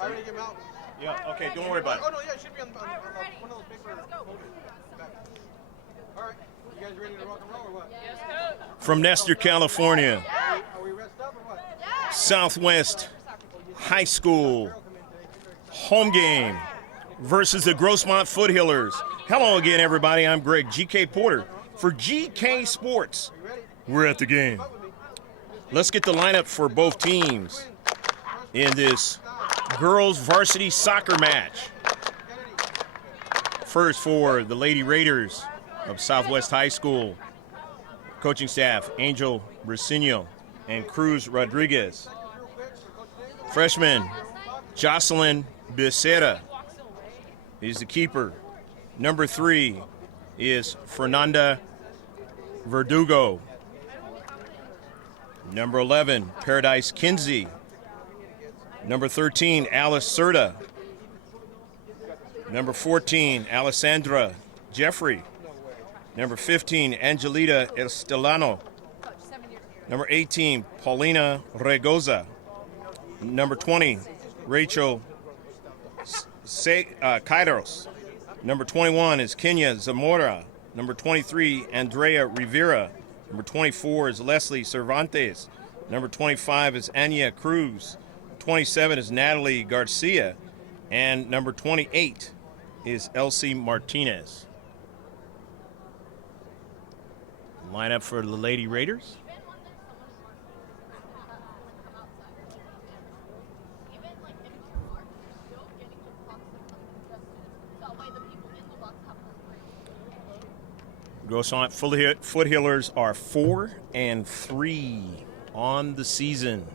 I already get them out. Yeah, okay, don't worry about it. Oh, no, yeah, it should be on one of those paper folders. All right, you guys ready to rock and roll or what? Yes, coach. From Nestor, California, Are we rested up or what? Southwest High School home game versus the Grossmont Foothillers. Hello again, everybody. I'm Greg GK Porter for GK Sports. We're at the game. Let's get the lineup for both teams in this girls varsity soccer match. First for the Lady Raiders of Southwest High School. Coaching staff, Angel Brasino and Cruz Rodriguez. Freshman, Jocelyn Becerra is the keeper. Number 3 is Fernanda Verdugo. Number 11, Paradise Kinsey. Number 13, Alice Serta. Number 14, Alessandra Jeffrey. Number 15, Angelita Estelano. Number 18, Paulina Regoza. Number 20, Rachel Kairos. Number 21 is Kenya Zamora. Number 23, Andrea Rivera. Number 24 is Leslie Cervantes. Number 25 is Anya Cruz. 27 is Natalie Garcia. And number 28 is Elsie Martinez. Lineup for the Lady Raiders. Grossmont Foothillers are 4-3 on the season,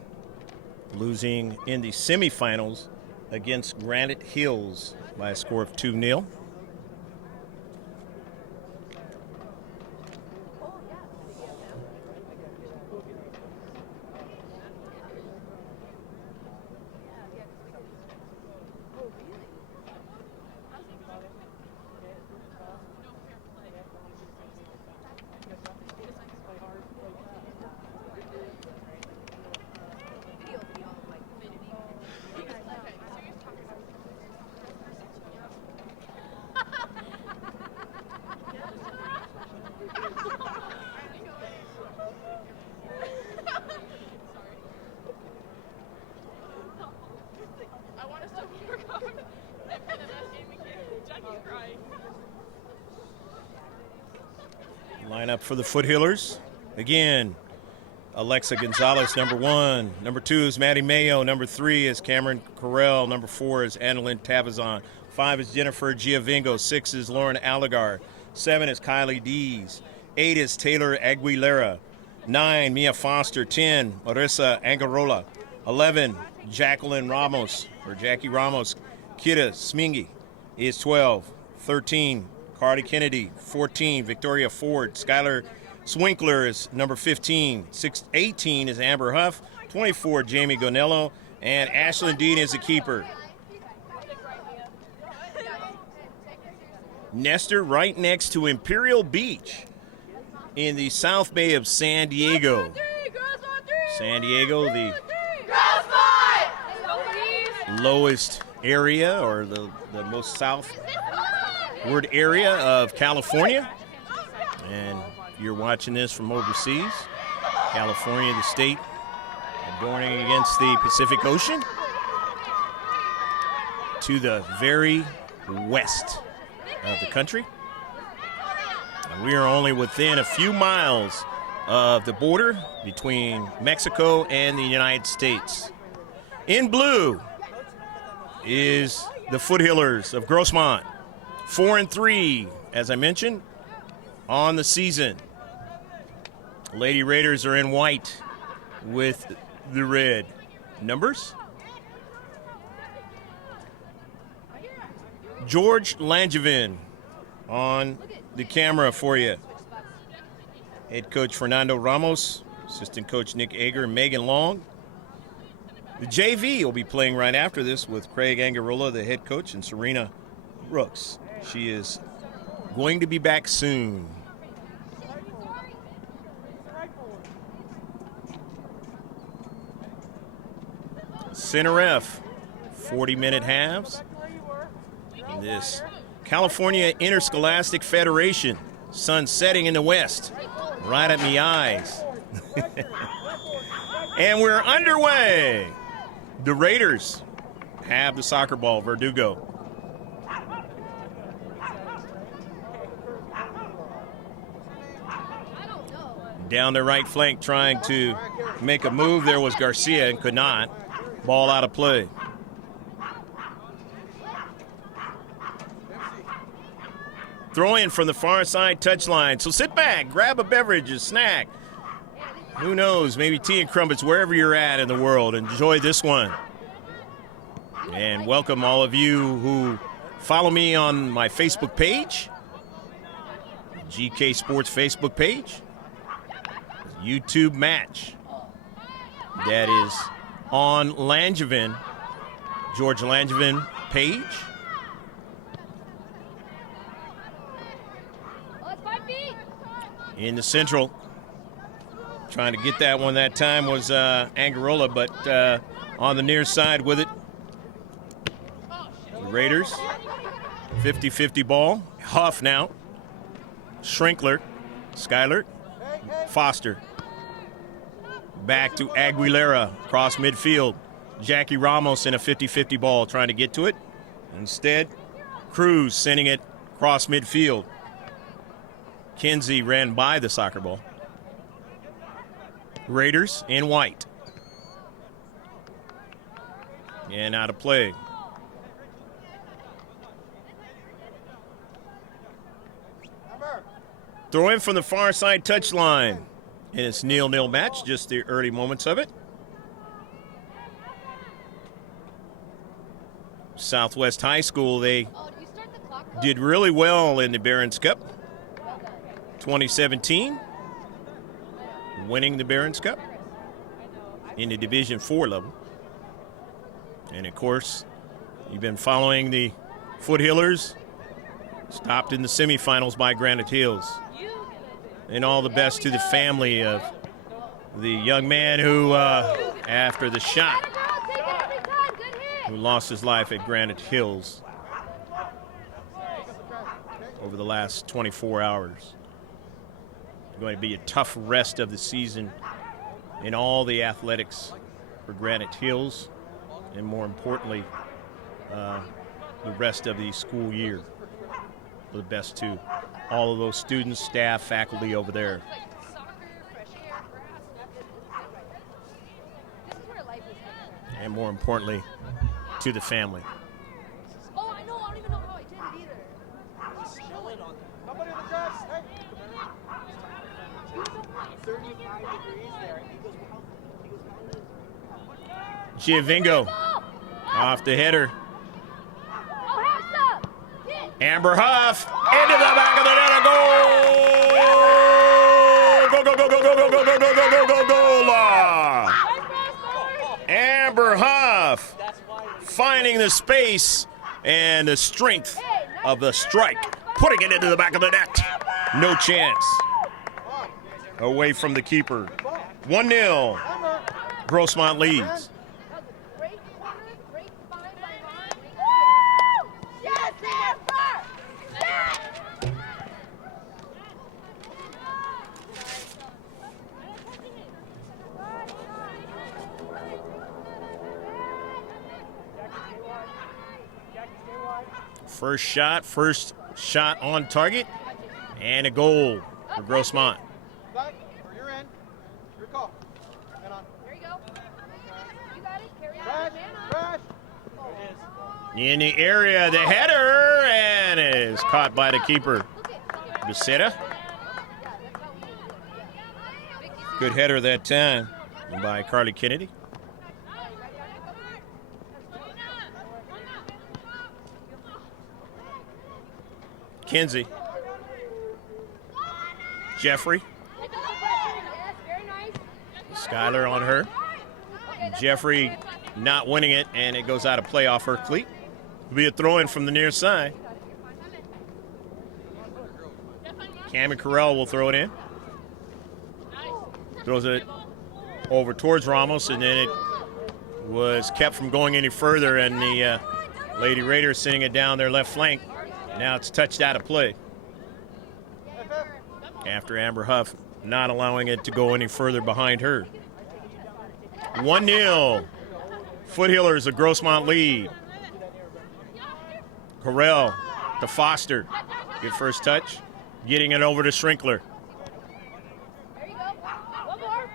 losing in the semifinals against Granite Hills by a score of 2-0. Lineup for the Foothillers. Again, Alexa Gonzalez, number 1. Number 2 is Maddie Mayo. Number 3 is Cameron Carell. Number 4 is Annalyn Tavazon. 5 is Jennifer Giavingo. 6 is Lauren Allegar. 7 is Kylie Dees. 8 is Taylor Aguilera. 9, Mia Foster. 10, Marissa Angarola. 11, Jacqueline Ramos, or Jackie Ramos. Kira Smingi is 12. 13, Cardi Kennedy. 14, Victoria Ford. Skylar Swinkler is number 15. 18 is Amber Huff. 24, Jamie Gonello. And Ashlyn Dean is the keeper. Nestor right next to Imperial Beach in the South Bay of San Diego. San Diego, the lowest area, or the most southward area of California. And you're watching this from overseas. California, the state adorning against the Pacific Ocean to the very west of the country. And we are only within a few miles of the border between Mexico and the United States. In blue is the Foothillers of Grossmont, 4-3, as I mentioned, on the season. Lady Raiders are in white with the red numbers. George Langevin on the camera for you. Head coach Fernando Ramos, assistant coach Nick Ager, and Megan Long. The JV will be playing right after this with Craig Angarola, the head coach, and Serena Brooks. She is going to be back soon. Center F, 40-minute halves. In this California Interscholastic Federation, sun setting in the west, right at me eyes. And we're underway. The Raiders have the soccer ball, Verdugo. Down the right flank trying to make a move. There was Garcia and could not. Ball out of play. Throw in from the far side touchline. So sit back, grab a beverage, a snack. Who knows, maybe tea and crumpets wherever you're at in the world. Enjoy this one. And welcome all of you who follow me on my Facebook page, GK Sports Facebook page, YouTube match that is on Langevin, George Langevin page. In the central, trying to get that one that time was Angarola, but on the near side with it, the Raiders, 50-50 ball. Huff now, Schrinkler, Skyler, Foster. Back to Aguilera, across midfield. Jackie Ramos in a 50-50 ball, trying to get to it. Instead, Cruz sending it across midfield. Kinsey ran by the soccer ball. Raiders in white. And out of play. Throw in from the far side touchline. And it's 0-0 match, just the early moments of it. Southwest High School, they did really well in the Barron's Cup 2017, winning the Barron's Cup in the Division IV level. And of course, you've been following the Foothillers, stopped in the semifinals by Granite Hills. And all the best to the family of the young man who, after the shot, who lost his life at Granite Hills over the last 24 hours. It's going to be a tough rest of the season in all the athletics for Granite Hills, and more importantly, the rest of the school year. For the best to all of those students, staff, faculty over there. And more importantly, to the family. Oh, I know. I don't even know how I did it either. Just chilling on them. Somebody in the grass. Hey. 35 degrees there. He goes, Giovingo off the header. Amber Huff into the back of the net. A goal! Go, go, go, go, go, go, go, go, go, go, go, go, go! Amber Huff finding the space and the strength of the strike, putting it into the back of the net. No chance. Away from the keeper. 1-0. Grossmont leads. First shot on target, and a goal for Grossmont. Back, you're in. Your call. Head on. There you go. You got it. Carry Crash, on. crash. In the area, the header, and it is caught by the keeper. Becerra. Good header that time by Carly Kennedy. Kinsey. Jeffrey. Skyler on her. Jeffrey not winning it, and it goes out of play off her cleat. It'll be a throw-in from the near side. Cameron Carell will throw it in. Throws it over towards Ramos, and then it was kept from going any further, and the Lady Raiders sending it down their left flank. Now it's touched out of play after Amber Huff not allowing it to go any further behind her. 1-0. Foothillers, a Grossmont lead. Carell to Foster. Good first touch. Getting it over to Schrinkler. There you go. One more.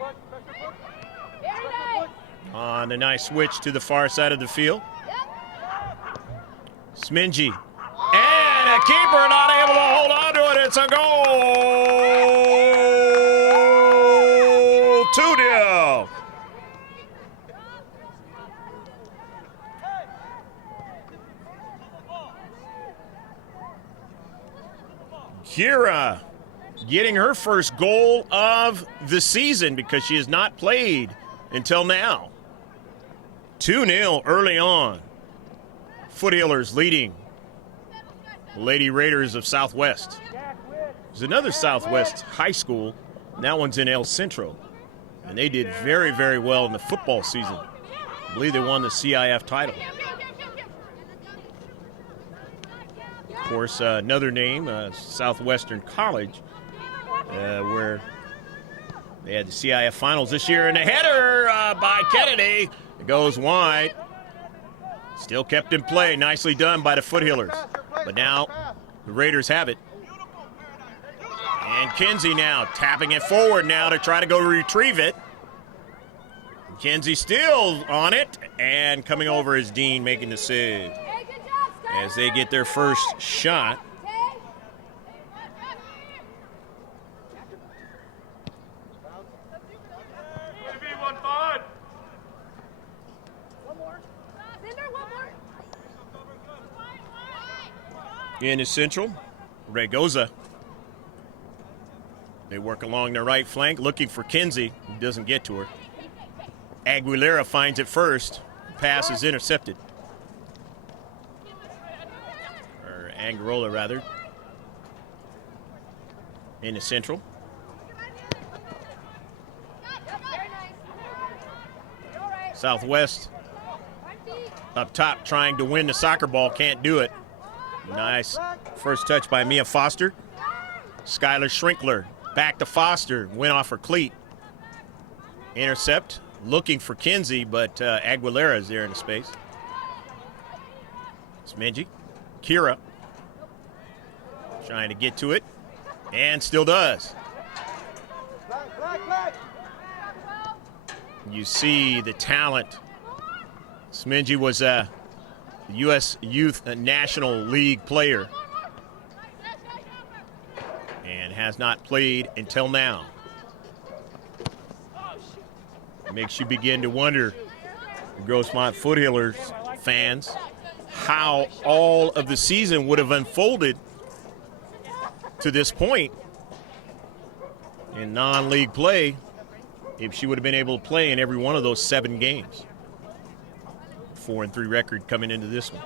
Very nice. On the nice switch to the far side of the field. Smingy. And a keeper not able to hold on to it. It's a goal. 2-0. Kira getting her first goal of the season because she has not played until now. 2-0 early on. Foothillers leading Lady Raiders of Southwest. There's another Southwest high school. That one's in El Centro. And they did very, very well in the football season. I believe they won the C.I.F title. Of course, another name, Southwestern College, where they had the C.I.F finals this year. And a header by Kennedy. It goes wide. Still kept in play. Nicely done by the Foothillers. But now the Raiders have it. And Kinsey now tapping it forward now to try to go retrieve it. Kinsey still on it and coming over is Dean making the save. As they get their first shot. In the central, Regoza. They work along their right flank, looking for Kinsey, who doesn't get to her. Aguilera finds it first. Pass is intercepted. Or Angarola, rather. In the central. Southwest up top trying to win the soccer ball, can't do it. Nice first touch by Mia Foster. Skylar Schrinkler back to Foster, went off her cleat. Intercept, looking for Kinsey, but Aguilera is there in the space. Smingy, Kira, trying to get to it, and still does. You see the talent. Smingy was a U.S. Youth National League player and has not played until now. It makes you begin to wonder, Grossmont Foothillers fans, how all of the season would have unfolded to this point in non-league play if she would have been able to play in every one of those 7 games. 4-3 record coming into this one.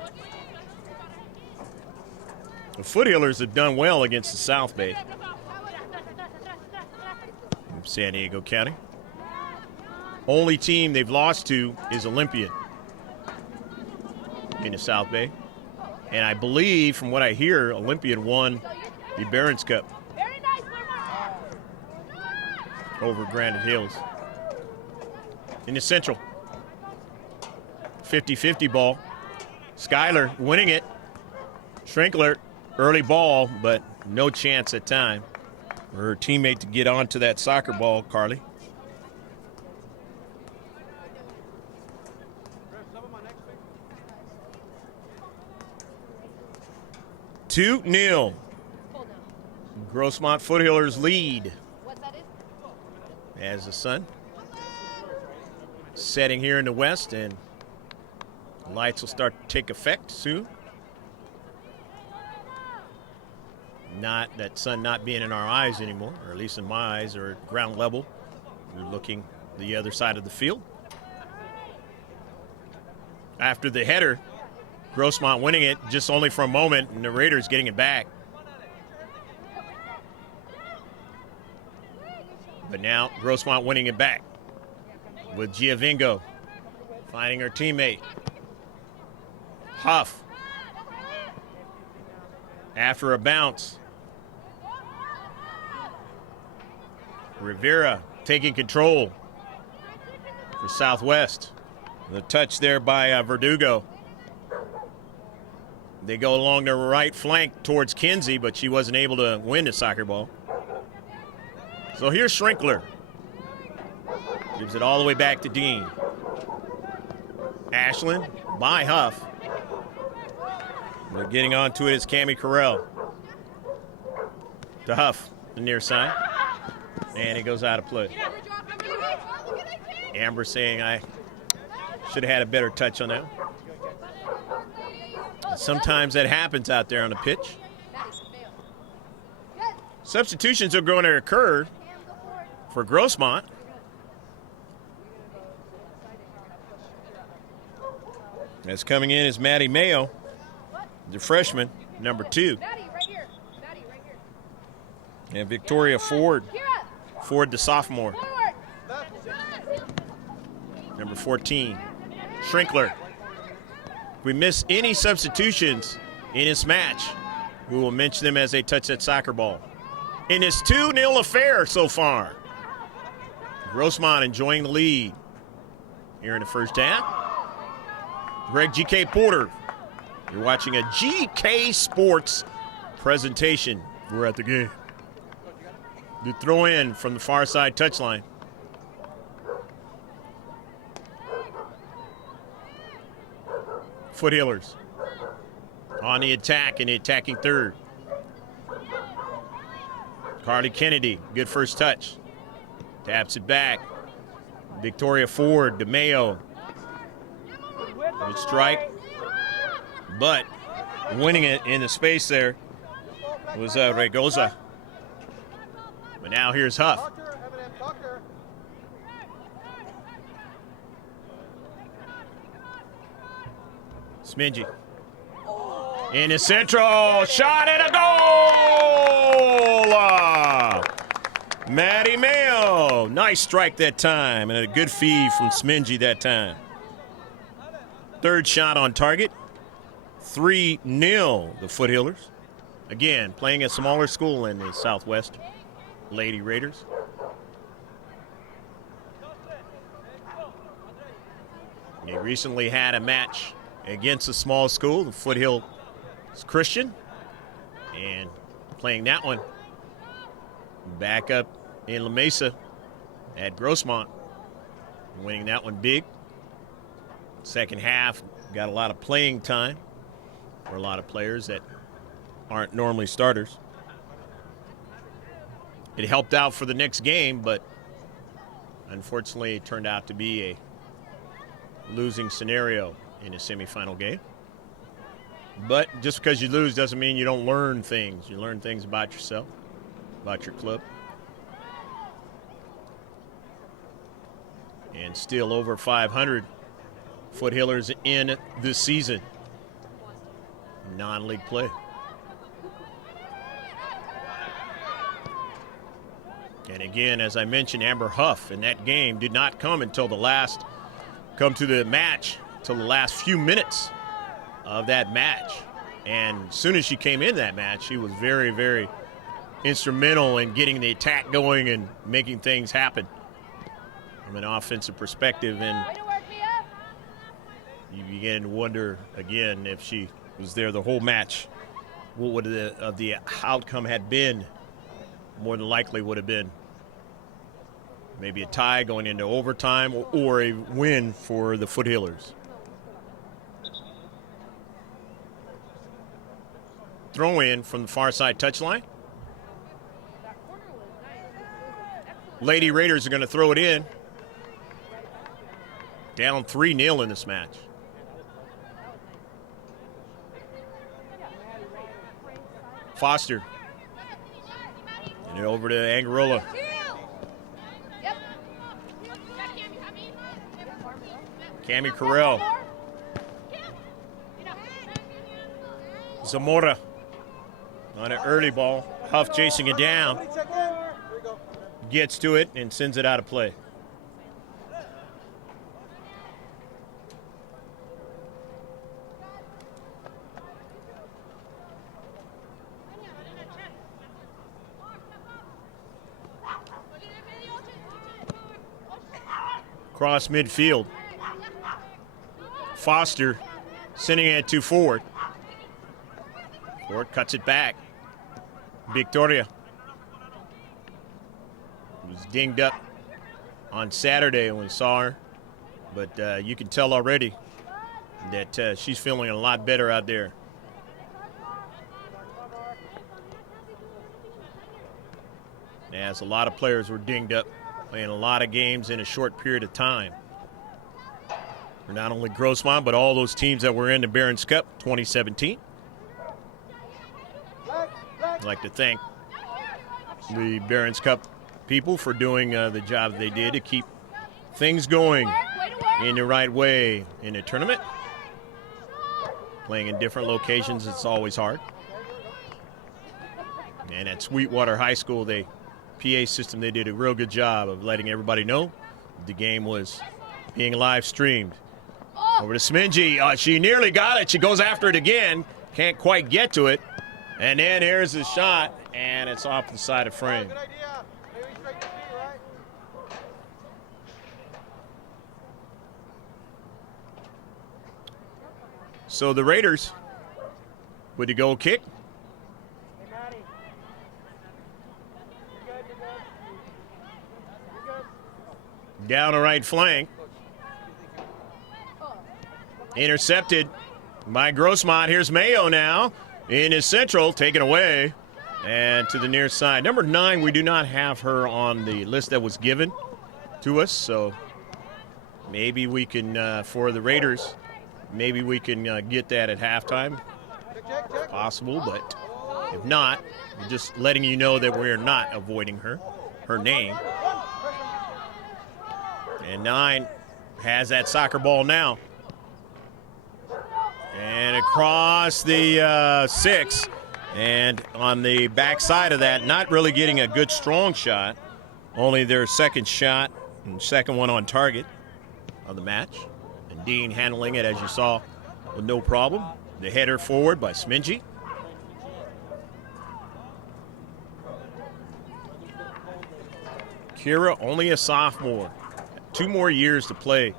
The Foothillers have done well against the South Bay from San Diego County. Only team they've lost to is Olympian in the South Bay. And I believe, from what I hear, Olympian won the Barron's Cup over Granite Hills. In the Central. 50-50 ball. Skylar winning it. Schrinkler, early ball, but no chance at time for her teammate to get onto that soccer ball, Carly. Two 0. Grossmont Foothillers lead. As the sun setting here in the west, and lights will start to take effect soon. Not that sun not being in our eyes anymore, or at least in my eyes, or at ground level. We're looking the other side of the field. After the header, Grossmont winning it just only for a moment, and the Raiders getting it back. But now Grossmont winning it back with Giovingo finding her teammate. Huff after a bounce. Rivera taking control for Southwest. The touch there by Verdugo. They go along their right flank towards Kinsey, but she wasn't able to win the soccer ball. So here's Schrinkler. Gives it all the way back to Dean. Ashland by Huff. But getting onto it is Cammie Carell. To Huff, the near side. And it goes out of play. Amber saying I should have had a better touch on that. Sometimes that happens out there on the pitch. Substitutions are going to occur for Grossmont. As coming in is Maddie Mayo, the freshman, number 2. And Victoria Ford, the sophomore, number 14. Schrinkler. If we miss any substitutions in this match, we will mention them as they touch that soccer ball. In this 2-0 affair so far. Grossmont enjoying the lead here in the first half. Greg G.K. Porter, you're watching a GK Sports presentation. We're at the game. The throw in from the far side touchline. Foothillers on the attack in the attacking third. Carly Kennedy, good first touch. Taps it back. Victoria Ford, DeMayo. Good strike. But winning it in the space there was Regoza. But now here's Huff. Smingy. In the central, shot and a goal! Maddie Mayo, nice strike that time, and a good feed from Smingy that time. Third shot on target, 3-0 the Foothillers. Again, playing a smaller school in the Southwest, Lady Raiders. They recently had a match against a small school, the Foothills Christian, and playing that one back up in La Mesa at Grossmont, winning that one big. Second half, got a lot of playing time for a lot of players that aren't normally starters. It helped out for the next game, but unfortunately it turned out to be a losing scenario in a semifinal game. But just because you lose doesn't mean you don't learn things. You learn things about yourself, about your club. And still over 500 Foothillers in this season. Non-league play. And again, as I mentioned, Amber Huff in that game did not come until the last few minutes of that match. And as soon as she came in that match, she was very, very instrumental in getting the attack going and making things happen from an offensive perspective. And you begin to wonder again if she was there the whole match, what would the outcome had been. More than likely would have been maybe a tie going into overtime or a win for the Foothillers. Throw in from the far side touchline. Lady Raiders are going to throw it in. Down 3-0 in this match. Foster. And it over to Angarola. Cammie Carell. Zamora on an early ball. Huff chasing it down. gets to it and sends it out of play. Cross midfield. Foster sending it to Ford. Ford cuts it back. Victoria was dinged up on Saturday when we saw her, but you can tell already that she's feeling a lot better out there. As a lot of players were dinged up, playing a lot of games in a short period of time. For not only Grossmont, but all those teams that were in the Barron's Cup 2017. I'd like to thank the Barron's Cup people for doing the job they did to keep things going in the right way in a tournament. Playing in different locations, it's always hard. And at Sweetwater High School, the PA system, they did a real good job of letting everybody know the game was being live streamed. Over to Smingy. She nearly got it. She goes after it again. Can't quite get to it. And then here's the shot, and it's off the side of frame. Good idea. Maybe straight to feet, right? So the Raiders with the goal kick. Hey, Maddie. You're good, you're good. Down the right flank. Intercepted by Grossmont. Here's Mayo now in his central, taken away and to the near side. Number 9, we do not have her on the list that was given to us, so maybe we can, for the Raiders, maybe we can get that at halftime. If possible, but if not, we're just letting you know that we're not avoiding her name. And 9 has that soccer ball now. And across the 6, and on the back side of that, not really getting a good strong shot, only their second shot and second one on target of the match. And Dean handling it, as you saw, with no problem. The header forward by Smingy. Kira, only a sophomore. 2 more years to play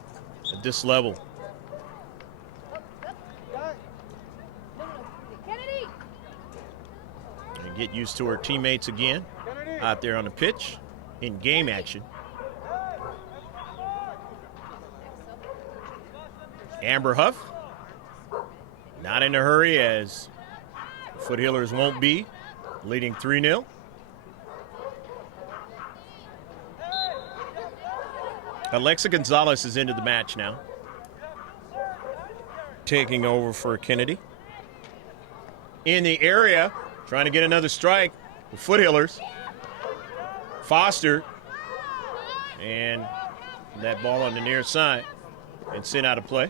at this level. And get used to her teammates again out there on the pitch in game action. Amber Huff, not in a hurry, as Foothillers won't be, leading 3-0. Alexa Gonzalez is into the match now, taking over for Kennedy. In the area, trying to get another strike, the Foothillers. Foster, and that ball on the near side, and sent out of play.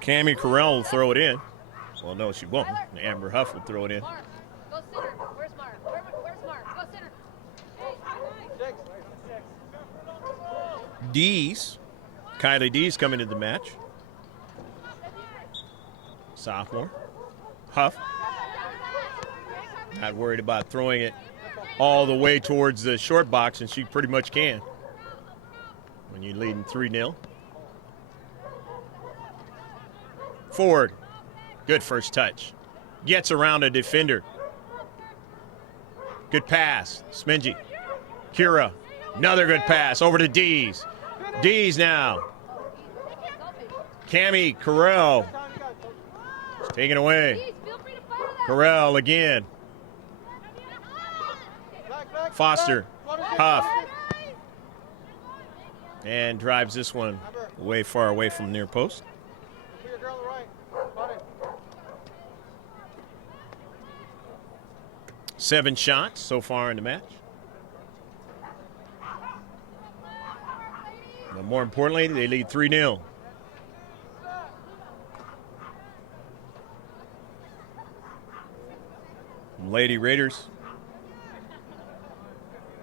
Cammie Carell will throw it in. Well, no, she won't. Amber Huff will throw it in. Go center. Where's Mark? Where's Mark? Go center. Dees, Kylie Dees coming into the match. Sophomore. Huff. Not worried about throwing it all the way towards the short box, and she pretty much can when you're leading 3-0. Ford. Good first touch. Gets around a defender. Good pass. Smingy. Kira. Another good pass. Over to Dees. Dees now. Cammie Carell. Taken away. Carell again. Foster. Huff. And drives this one way far away from the near post. 7 shots so far in the match. But more importantly, they lead 3-0. Lady Raiders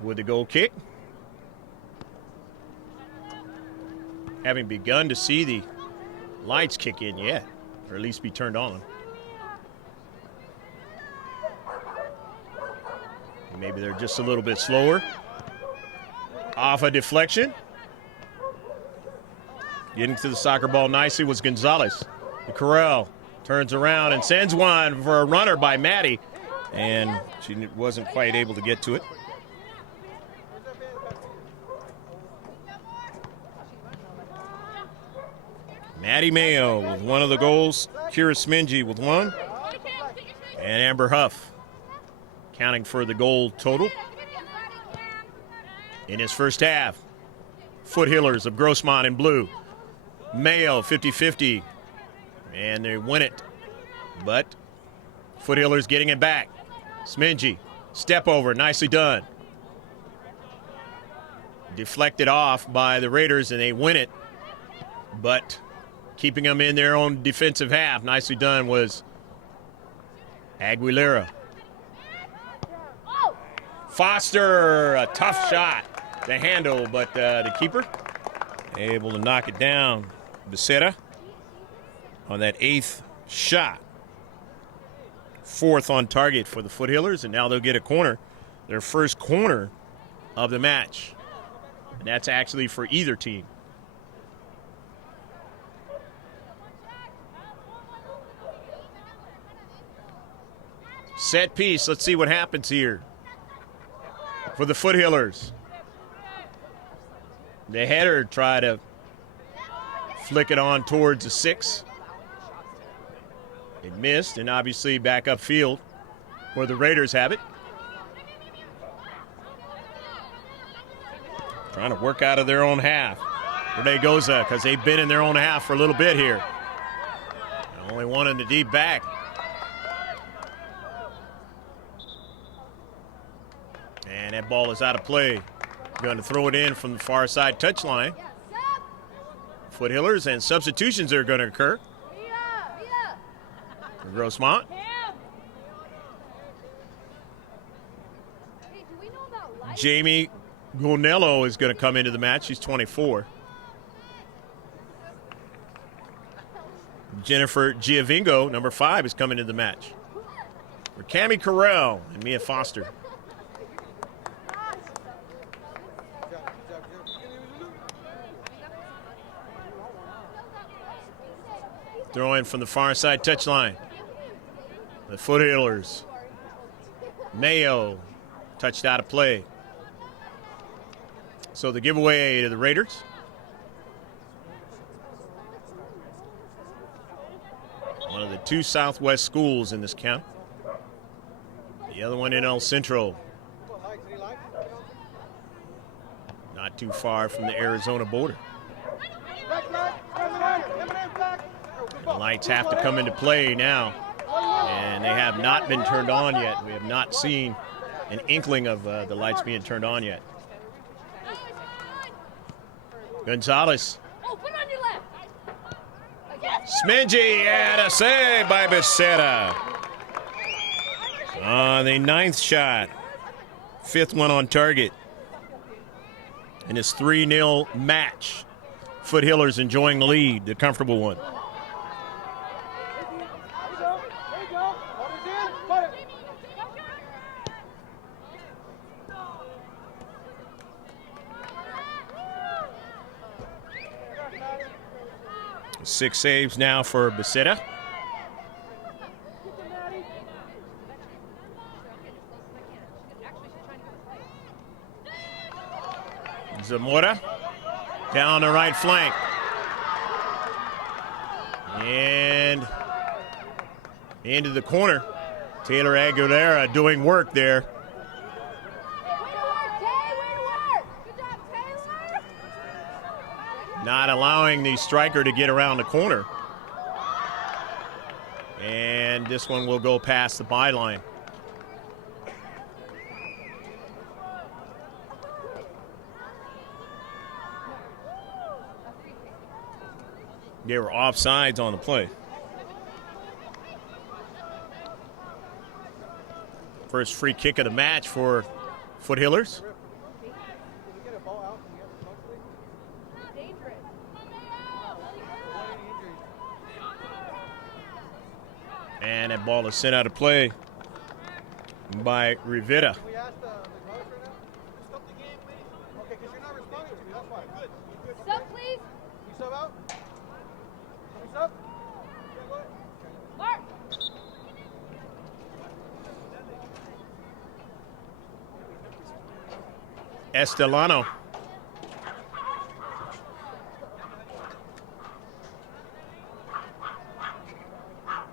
with the goal kick. Haven't begun to see the lights kick in yet, or at least be turned on. Maybe they're just a little bit slower. Off a deflection. Getting to the soccer ball nicely was Gonzalez. The Corral turns around and sends one for a runner by Maddie, and she wasn't quite able to get to it. Maddie Mayo with one of the goals. Kira Smingy with one. And Amber Huff counting for the goal total. In his first half, Foothillers of Grossmont in blue. Mayo 50-50. And they win it. But Foothillers getting it back. Smingy, step over, nicely done. Deflected off by the Raiders and they win it. But keeping them in their own defensive half, nicely done, was Aguilera. Foster, a tough shot to handle, but the keeper able to knock it down. Becerra on that 8th shot. 4th on target for the Foothillers, and now they'll get a corner, their first corner of the match. And that's actually for either team. Set piece, let's see what happens here for the Foothillers. The header tried to flick it on towards the 6. It missed, and obviously back upfield where the Raiders have it. Trying to work out of their own half. Renegoza, because they've been in their own half for a little bit here. Only one in the deep back. And that ball is out of play. Going to throw it in from the far side touchline. Foothillers, and substitutions are going to occur for Grossmont. Jamie Gonello is going to come into the match. She's 24. Jennifer Giovingo, number 5, is coming into the match. For Cammie Carell and Mia Foster. Throw in from the far side touchline. The Foothillers. Mayo touched out of play. So the giveaway to the Raiders. One of the 2 Southwest schools in this county. The other one in El Centro. Not too far from the Arizona border. The lights have to come into play now, and they have not been turned on yet. We have not seen an inkling of the lights being turned on yet. Gonzalez. Smingy, and a save by Becerra. On the 9th shot. 5th one on target. In this 3-0 match. Foothillers enjoying the lead, the comfortable one. Six saves now for Becerra. Zamora down the right flank. And into the corner. Taylor Aguilera doing work there. Not allowing the striker to get around the corner. And this one will go past the byline. They were offsides on the play. First free kick of the match for Foothillers. Can we get a ball out? Can we have a smoke, please? Dangerous. Any injuries? And that ball is sent out of play by Rivera. Can we ask the coach right now? Stop the game, please. Okay, because you're not responding to me. That's why. Good. Sub, please. You sub out? You sub? Yeah, go ahead. Mark. Estelano.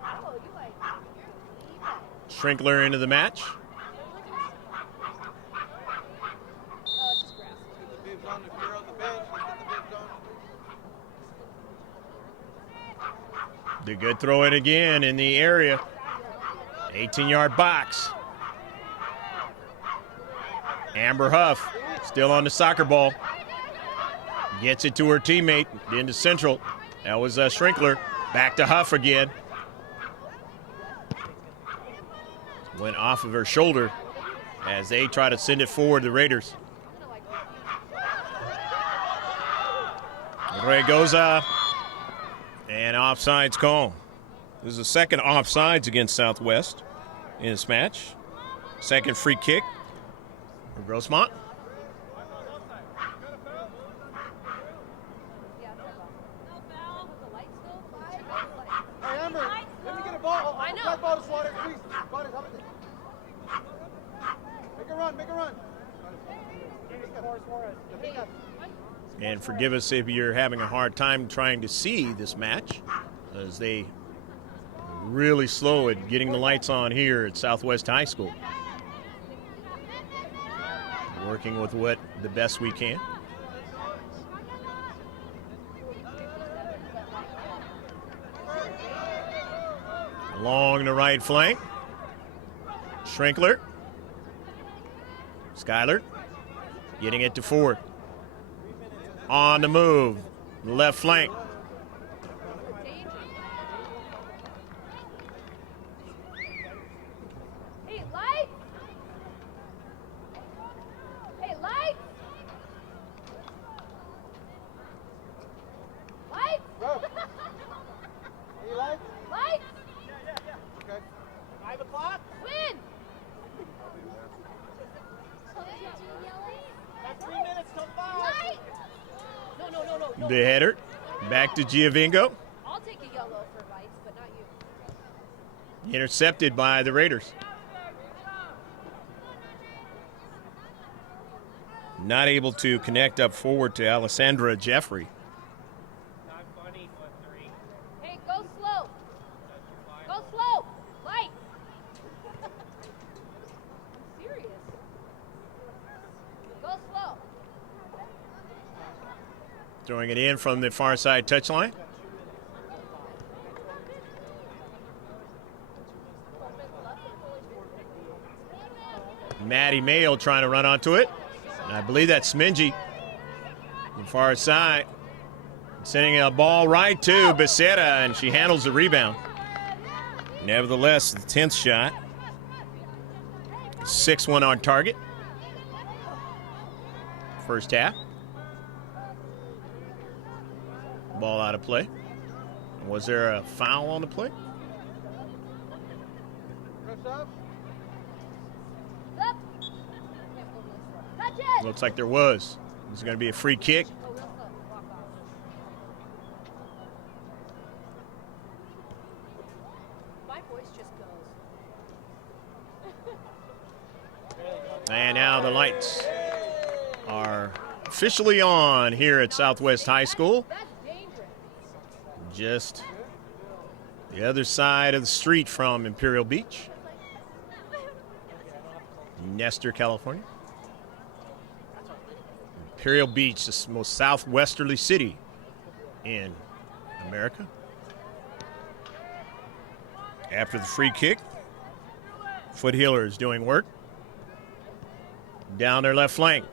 Oh, you like. Schrinkler into the match. Oh, it's just grass. Get the bibs on if you're on the bench. Let's get the bibs on. The good throw in again in the area. 18-yard box. Amber Huff still on the soccer ball. Gets it to her teammate into Central. That was Schrinkler. Back to Huff again. Went off of her shoulder as they try to send it forward, the Raiders. Regoza, and offsides call. This is the second offsides against Southwest in this match. Second free kick for Grossmont. Hey, Amber, let me get a ball. I know. Black ball to Slaughter, please. Slaughter, help me. Make a run, make a run. And forgive us if you're having a hard time trying to see this match, as they are really slow at getting the lights on here at Southwest High School. Working with what the best we can. Along the right flank, Schrinkler. Skyler getting it to Ford. On the move, left flank. Hey, lights! Hey, lights! Lights! Go. Any lights? Lights! Okay. 5 o'clock? Win! Got 3 minutes till 5. Lights! No. The header back to Giovingo. I'll take a yellow for lights, but not you. Intercepted by the Raiders. Not able to connect up forward to Alessandra Jeffrey. Not funny for 3. Hey, go slow. Go slow. Lights. I'm serious. Go slow. Throwing it in from the far side touchline. Maddie Mayo trying to run onto it. And I believe that's Smingy. On the far side. Sending a ball right to Becerra, and she handles the rebound. Nevertheless, the 10th shot. 6-1 on target. First half. Ball out of play. Was there a foul on the play? Refs up. Up. Touch it. Looks like there was. This is going to be a free kick. Oh, real slow. Walk off. My voice just goes. And now the lights are officially on here at Southwest High School. That's dangerous. Just the other side of the street from Imperial Beach, Nestor, California. Imperial Beach, the most southwesterly city in America. After the free kick, Foothillers doing work. Down their left flank.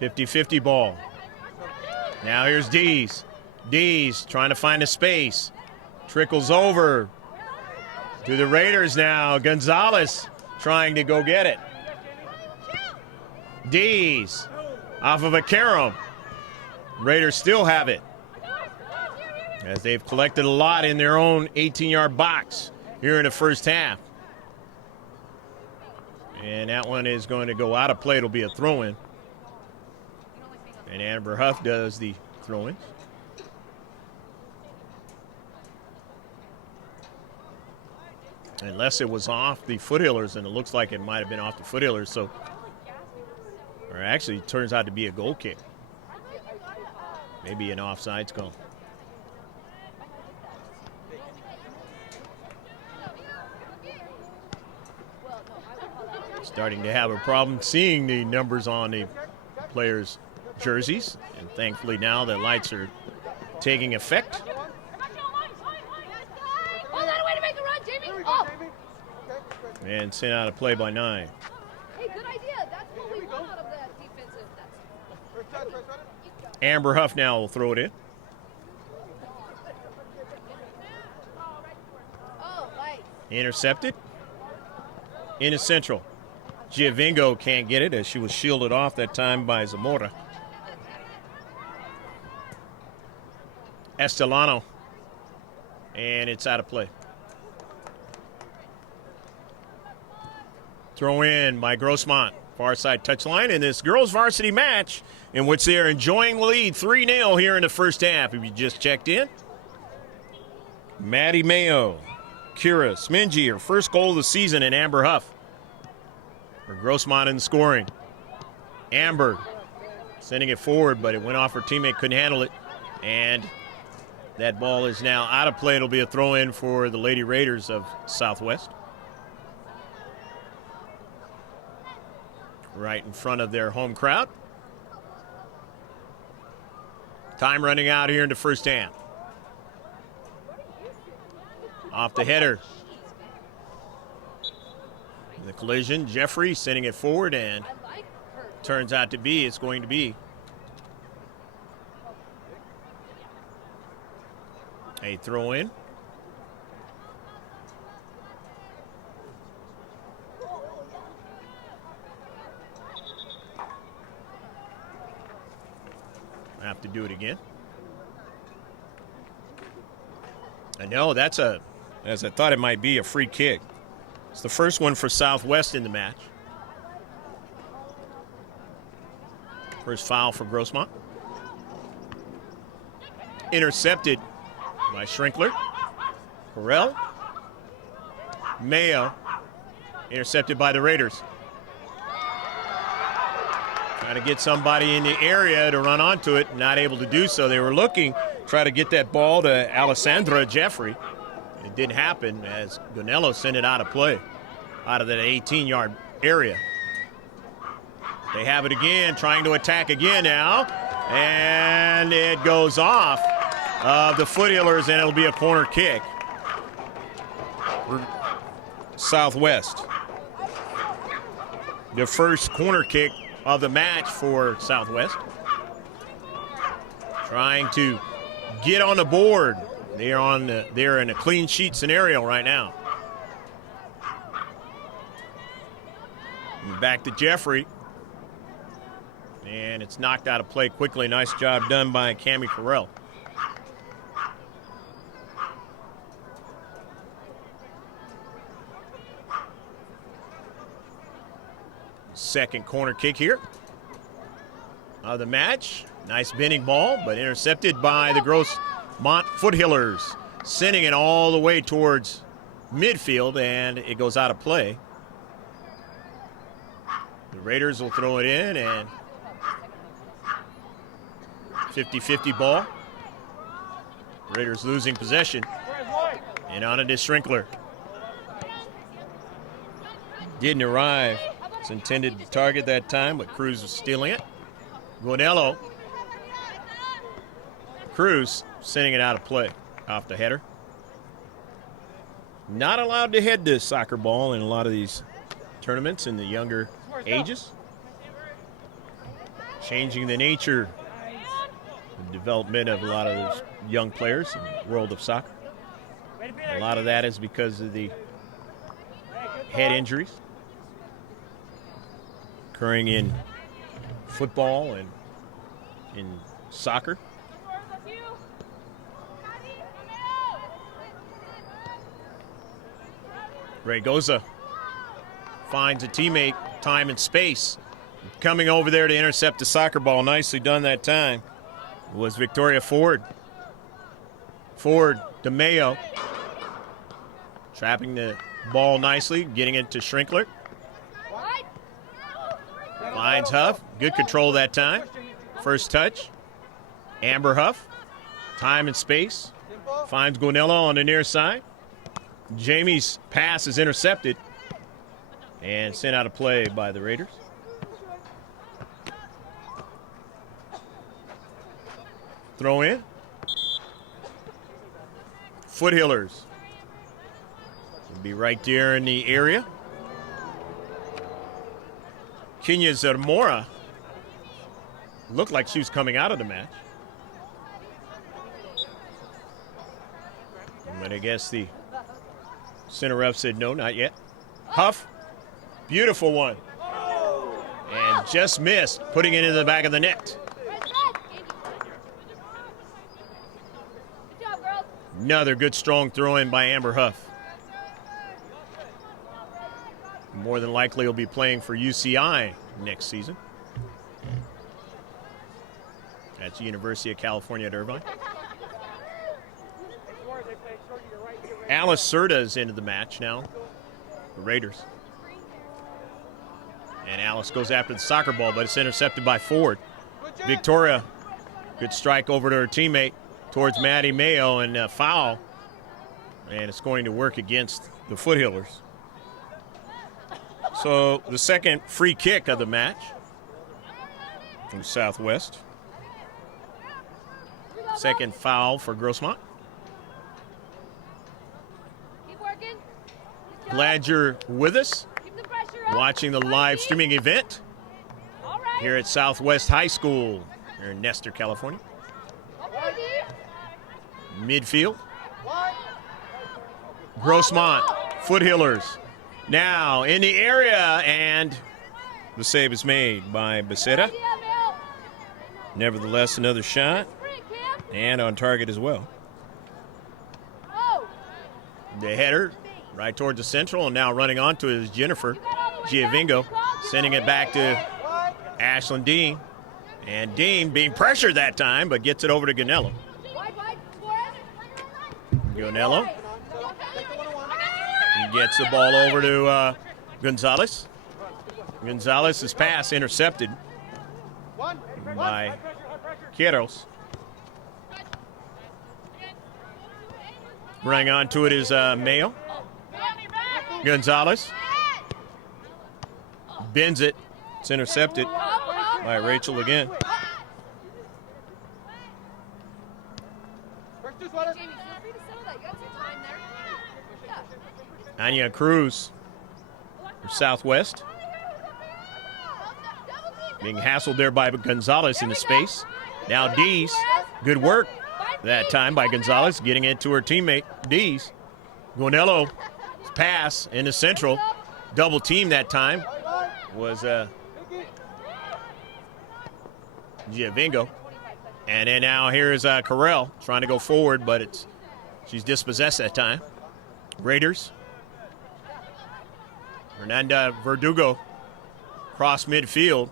50-50 ball. Now here's Dees. Dees trying to find a space. Trickles over. To the Raiders now. Gonzalez trying to go get it. Dees off of a carom. Raiders still have it, as they've collected a lot in their own 18-yard box here in the first half. And that one is going to go out of play. It'll be a throw-in. And Amber Huff does the throw-ins. Unless it was off the Foothillers, and it looks like it might have been off the Foothillers. So, or actually, it turns out to be a goal kick. Maybe an offsides call. Starting to have a problem seeing the numbers on the players' jerseys, and thankfully now the lights are taking effect. And sent out a play by 9. Hey, good idea. That's what we want out of that defensive. Amber Huff now will throw it in. Oh, nice. Intercepted. Into Central. Giovingo can't get it, as she was shielded off that time by Zamora. Estelano. And it's out of play. Throw in by Grossmont. Far side touchline in this girls varsity match, in which they are enjoying the lead 3-0 here in the first half. If you just checked in, Maddie Mayo, Kira Smingy, her first goal of the season, and Amber Huff for Grossmont in scoring. Amber sending it forward, but it went off her teammate, couldn't handle it. And that ball is now out of play. It'll be a throw in for the Lady Raiders of Southwest. Right in front of their home crowd. Time running out here in the first half. Off the header. The collision, Jeffrey sending it forward, and turns out to be, it's going to be a throw in. Have to do it again. I know that's as I thought it might be, a free kick. It's the first one for Southwest in the match. First foul for Grossmont. Intercepted by Schrinkler. Correll. Mayo. Intercepted by the Raiders. Trying to get somebody in the area to run onto it, not able to do so. They were looking, try to get that ball to Alessandra Jeffrey. It didn't happen, as Gonello sent it out of play, out of that 18-yard area. They have it again, trying to attack again now, and it goes off of the Foothillers, and it'll be a corner kick for Southwest. The first corner kick of the match for Southwest. Trying to get on the board. They're in a clean sheet scenario right now. Back to Jeffrey. And it's knocked out of play quickly. Nice job done by Cammie Correll. Second corner kick here of the match. Nice bending ball, but intercepted by the Grossmont Foothillers, sending it all the way towards midfield, and it goes out of play. The Raiders will throw it in, and 50-50 ball. Raiders losing possession. And on it is Schrinkler. Didn't arrive. It's intended to target that time, but Cruz was stealing it. Gonello. Cruz sending it out of play off the header. Not allowed to head the soccer ball in a lot of these tournaments in the younger ages. Changing the nature, the development of a lot of those young players in the world of soccer. A lot of that is because of the head injuries occurring in football and in soccer. Regoza finds a teammate, time and space. Coming over there to intercept the soccer ball. Nicely done that time was Victoria Ford. Ford to Mayo. Trapping the ball nicely, getting it to Schrinkler. Finds Huff. Good control that time. First touch. Amber Huff. Time and space. Finds Gonello on the near side. Jamie's pass is intercepted and sent out of play by the Raiders. Throw in. Foothillers will be right there in the area. Kenya Zamora looked like she was coming out of the match. But I guess the center ref said no, not yet. Huff, beautiful one. And just missed, putting it in the back of the net. Another good strong throw in by Amber Huff. More than likely he'll be playing for UCI next season. That's the University of California at Irvine. Alice Serta is into the match now. The Raiders. And Alice goes after the soccer ball, but it's intercepted by Ford. Victoria, good strike over to her teammate towards Maddie Mayo, and a foul. And it's going to work against the Foothillers. So the second free kick of the match from Southwest. Second foul for Grossmont. Glad you're with us, watching the live streaming event here at Southwest High School here in Nestor, California. Midfield. Grossmont, Foothillers, now in the area, and the save is made by Becerra. Nevertheless, another shot, and on target as well. The header right towards the central, and now running onto it is Jennifer Giovingo, sending it back to Ashlyn Dean. And Dean being pressured that time, but gets it over to Gonello. Gonello. He gets the ball over to Gonzalez. Gonzalez's pass intercepted by Quieros. Running onto it is Mayo. Gonzalez bends it. It's intercepted by Rachel again. Anya Cruz from Southwest. Being hassled there by Gonzalez in the space. Now Dees. Good work that time by Gonzalez, getting it to her teammate, Dees. Gonello pass in the central. Double team that time was Giovingo. And then now here's Carell trying to go forward, but she's dispossessed that time. Raiders. Hernanda Verdugo cross midfield.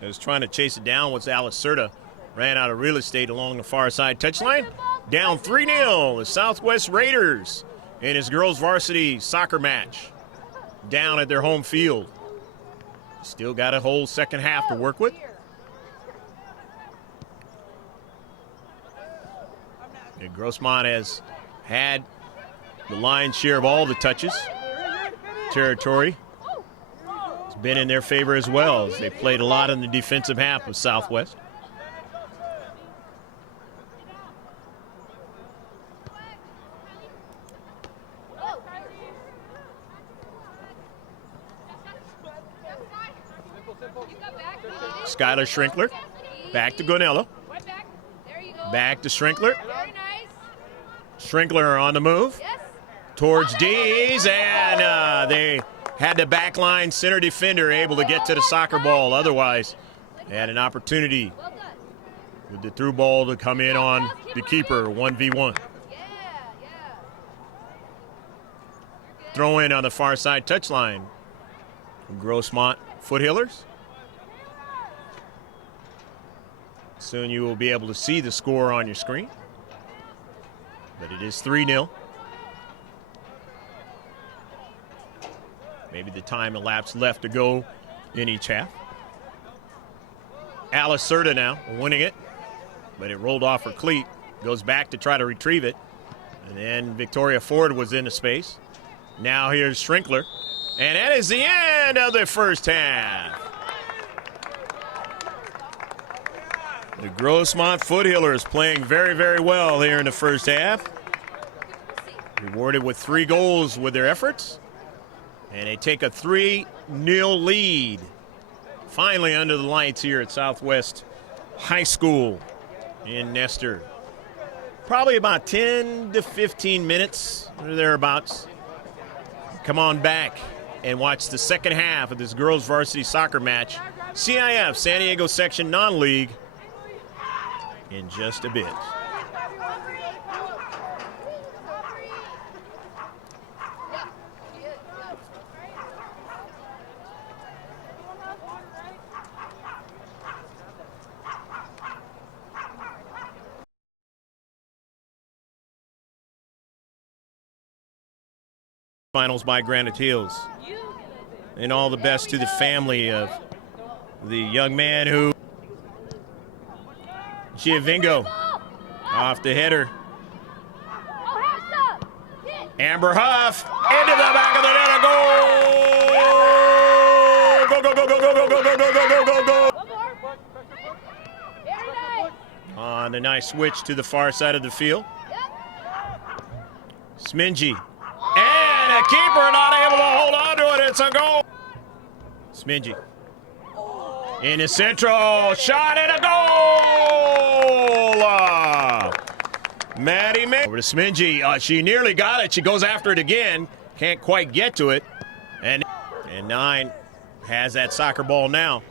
Is trying to chase it down with Alice Serta. Ran out of real estate along the far side touchline. Down 3-0. The Southwest Raiders in his girls varsity soccer match. Down at their home field. Still got a whole second half to work with. And Grossmont has had the lion's share of all the touches. Territory has been in their favor as well, as they played a lot in the defensive half of Southwest. Skylar Schrinkler, back to Gonello. Back to Schrinkler. Schrinkler on the move towards Dees, and they had the backline center defender able to get to the soccer ball. Otherwise, they had an opportunity with the through ball to come in on the keeper, 1v1. Throw in on the far side touchline. Grossmont Foothillers. Soon you will be able to see the score on your screen. But it is 3-0. Maybe the time elapsed left to go in each half. Alicerta now winning it, but it rolled off her cleat. Goes back to try to retrieve it. And then Victoria Ford was in the space. Now here's Schrinkler. And that is the end of the first half. The Grossmont Foothillers playing very, very well here in the first half. Rewarded with 3 goals with their efforts. And they take a 3-0 lead. Finally under the lights here at Southwest High School in Nestor. Probably about 10 to 15 minutes or thereabouts. Come on back and watch the second half of this girls varsity soccer match. C.I.F. San Diego Section Non-League in just a bit. Finals by Granite Hills. And all the best to the family of the young man who Giovingo off the header. Amber Huff into the back of the net. A goal! Go, go, go, go, go, go, go, go, go, go, go, go. On a nice switch to the far side of the field. Smingy. And a keeper not able to hold on to it. It's a goal. Smingy. In the central. Shot and a goal. Maddie May. Over to Smingy. She nearly got it. She goes after it again. Can't quite get to it. And 9 has that soccer ball now.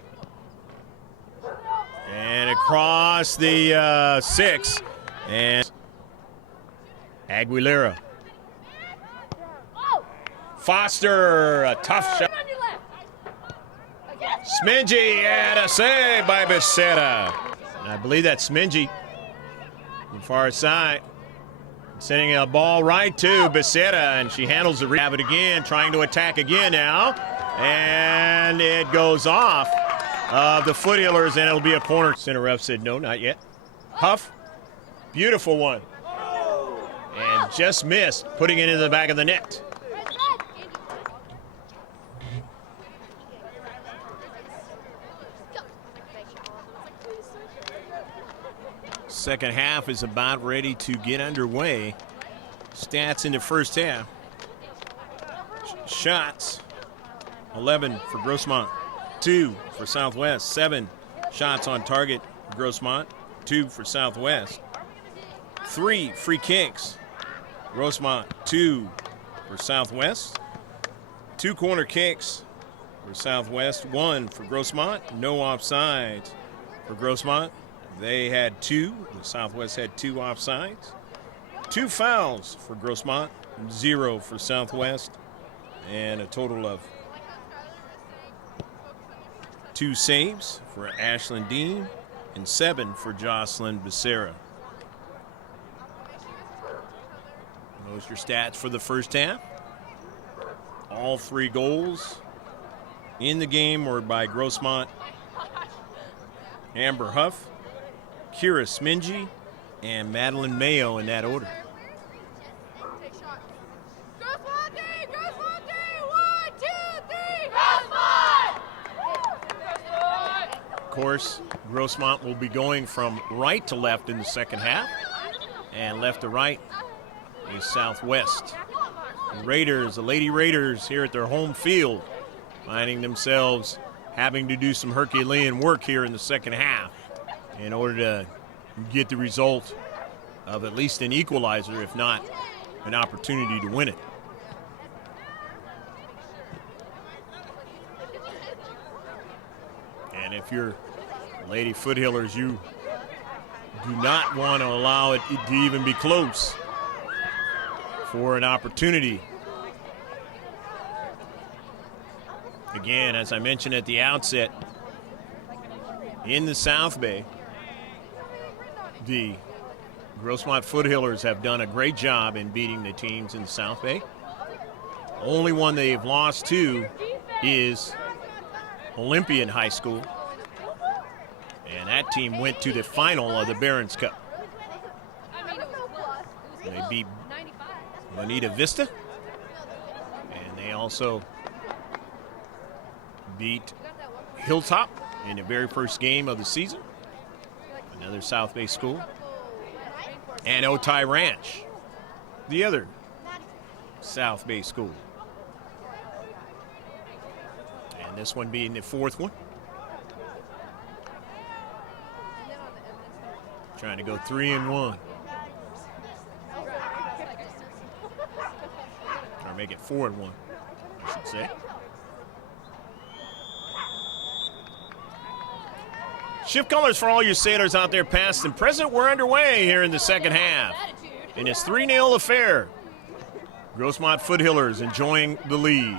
And across the 6. And Aguilera. Foster, a tough shot. Smingy, and a save by Becerra. I believe that's Smingy from far side. Sending a ball right to Becerra, and she handles the have it again, trying to attack again now. And it goes off of the Foothillers, and it'll be a corner. Center ref said no, not yet. Huff, beautiful one. And just missed, putting it into the back of the net. Second half is about ready to get underway. Stats in the first half. Shots, 11 for Grossmont, 2 for Southwest, 7 shots on target for Grossmont, 2 for Southwest. 3 free kicks, Grossmont, 2 for Southwest. 2 corner kicks for Southwest, 1 for Grossmont. No offsides for Grossmont. They had 2. The Southwest had 2 offsides. 2 fouls for Grossmont, 0 for Southwest, and a total of 2 saves for Ashlyn Dean and 7 for Jocelyn Becerra. Those are your stats for the first half. All 3 goals in the game were by Grossmont, Amber Huff, Kira Smingy, and Madeline Mayo in that order. Of course, Grossmont will be going from right to left in the second half, and left to right is Southwest. The Raiders, the Lady Raiders, here at their home field, finding themselves having to do some Herculean work here in the second half in order to get the result of at least an equalizer, if not an opportunity to win it. if you're Lady Foothillers, you do not want to allow it to even be close for an opportunity. Again, as I mentioned at the outset, in the South Bay, the Grossmont Foothillers have done a great job in beating the teams in the South Bay. Only one they've lost to is Olympian High School, and that team went to the final of the Barron's Cup. They beat Bonita Vista, and they also beat Hilltop in the very first game of the season, another South Bay school, and Otay Ranch, the other South Bay school. And this one being the fourth one. Trying to go 3-1. Or make it 4-1, I should say. Shift colors for all you sailors out there, past and present. We're underway here in the second half. In this 3-0 affair, Grossmont Foothillers enjoying the lead.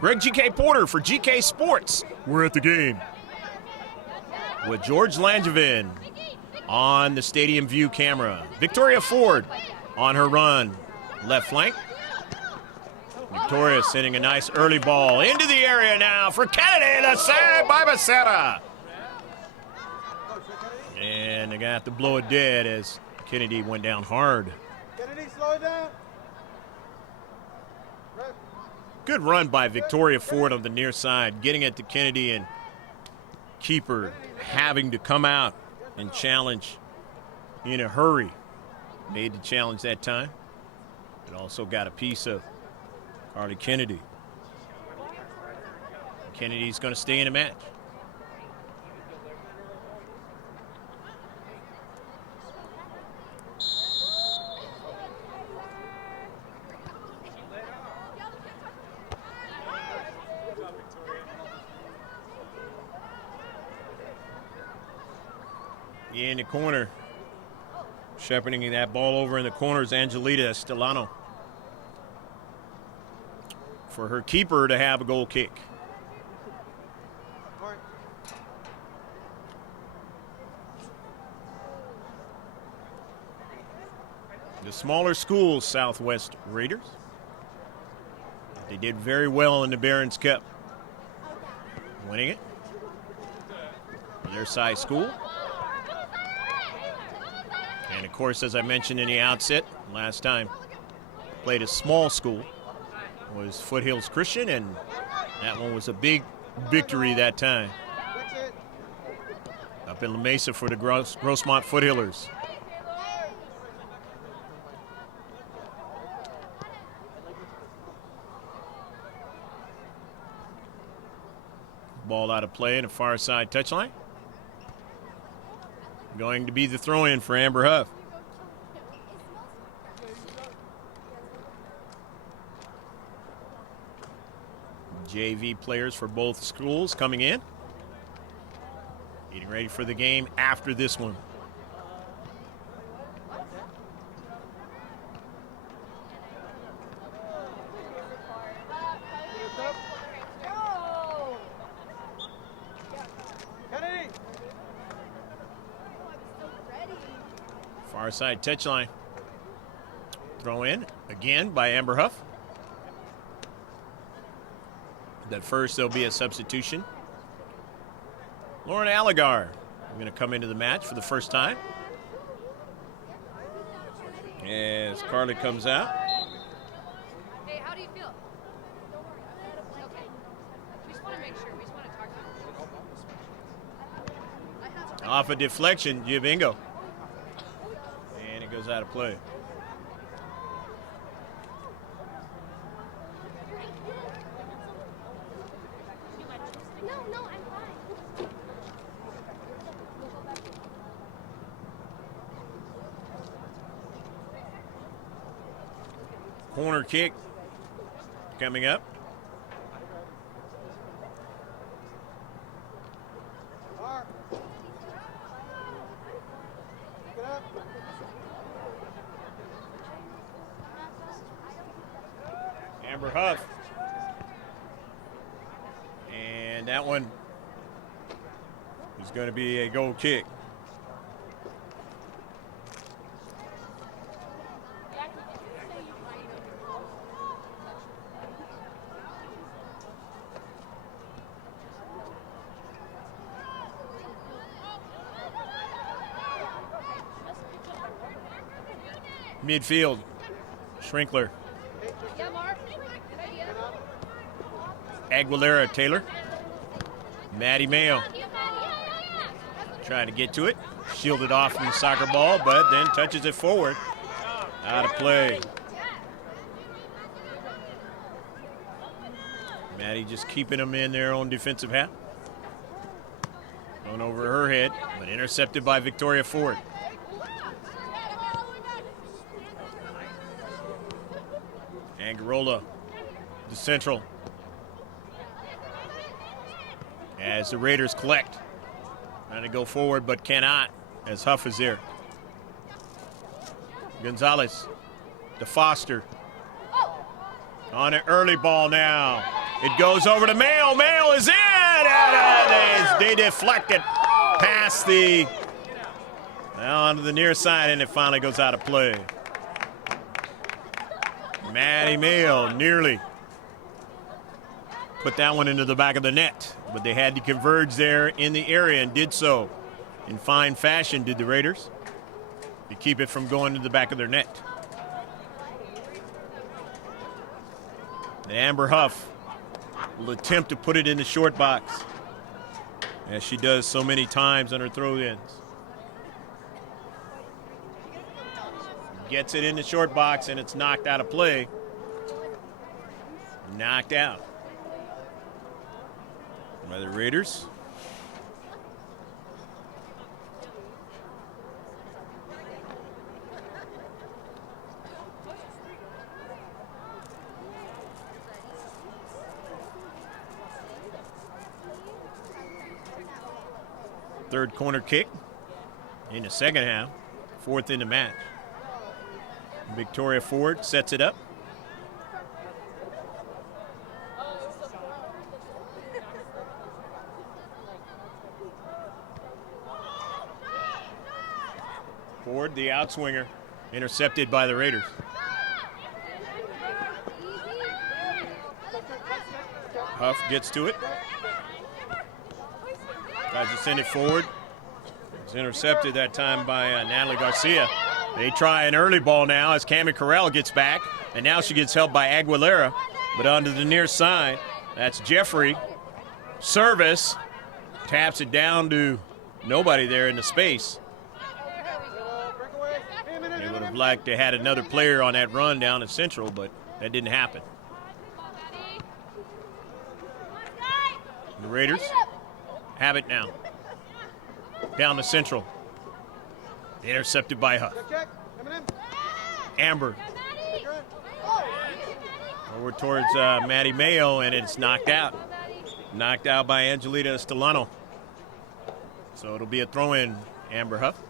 Greg G.K. Porter for GK Sports. We're at the game with George Langevin on the Stadium View camera. Victoria Ford on her run, left flank. Victoria sending a nice early ball into the area now for Kennedy. The save by Becerra. And they got to blow it dead as Kennedy went down hard. Kennedy, slow it down. Good run by Victoria Ford on the near side, getting it to Kennedy, and keeper having to come out and challenge in a hurry. Made the challenge that time, but also got a piece of Carly Kennedy. Kennedy's going to stay in the match. In the corner, shepherding that ball over in the corner is Angelita Estelano for her keeper to have a goal kick. The smaller schools, Southwest Raiders. They did very well in the Barron's Cup, winning it for their size school. And, of course, as I mentioned in the outset, last time played a small school was Foothills Christian, and that one was a big victory that time. Up in La Mesa for the Grossmont Foothillers. Ball out of play in a far side touchline. Going to be the throw-in for Amber Huff. JV players for both schools coming in. Getting ready for the game after this one. Far side touchline. Throw in again by Amber Huff. That first there'll be a substitution. Lauren Allegar going to come into the match for the first time. As Carly comes out. Hey, how do you feel? Okay. We just want to make sure. We just want to talk to you. Off a deflection, Giovingo. And it goes out of play. No, I'm fine. Corner kick coming up. Amber Huff. And that one is going to be a goal kick. Midfield, Schrinkler. Yeah, Mark. Aguilera, Taylor. Maddie Mayo trying to get to it. Shielded off from the soccer ball, but then touches it forward. Out of play. Maddie just keeping them in their own defensive half. Going over her head, but intercepted by Victoria Ford. Angarola, the central. As the Raiders collect. Trying to go forward, but cannot, as Huff is there. Gonzalez to Foster. On an early ball now. It goes over to Mayo. Mayo is in! And they deflect it past the, onto the near side, and it finally goes out of play. Maddie Mayo nearly put that one into the back of the net, but they had to converge there in the area and did so in fine fashion, did the Raiders, to keep it from going to the back of their net. And Amber Huff will attempt to put it in the short box, as she does so many times on her throw-ins. Gets it in the short box, and it's knocked out of play. Knocked out by the Raiders. Third corner kick in the second half, fourth in the match. Victoria Ford sets it up. Ford, the outswinger, intercepted by the Raiders. Huff gets to it. Tries to send it forward. It's intercepted that time by Natalie Garcia. They try an early ball now as Cammie Corral gets back, and now she gets helped by Aguilera, but onto the near side. That's Jeffrey. Service. Taps it down to nobody there in the space. They would have liked to had another player on that run down at Central, but that didn't happen. The Raiders have it now. Down to Central. Intercepted by Huff. Amber. Over towards Maddie Mayo, and it's knocked out. Knocked out by Angelita Estelano. So it'll be a throw-in, Amber Huff.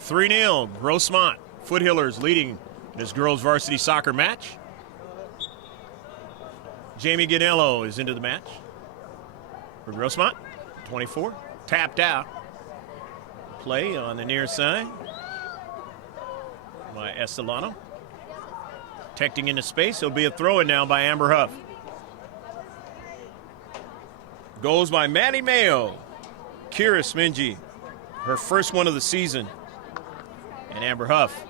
3-0, Grossmont. Foothillers leading this girls' varsity soccer match. Jamie Ganello is into the match for Grossmont, 24. Tapped out. Play on the near side by Estelano. Protecting into space. It'll be a throw-in now by Amber Huff. Goes by Maddie Mayo. Kira Smingy, her first one of the season. And Amber Huff.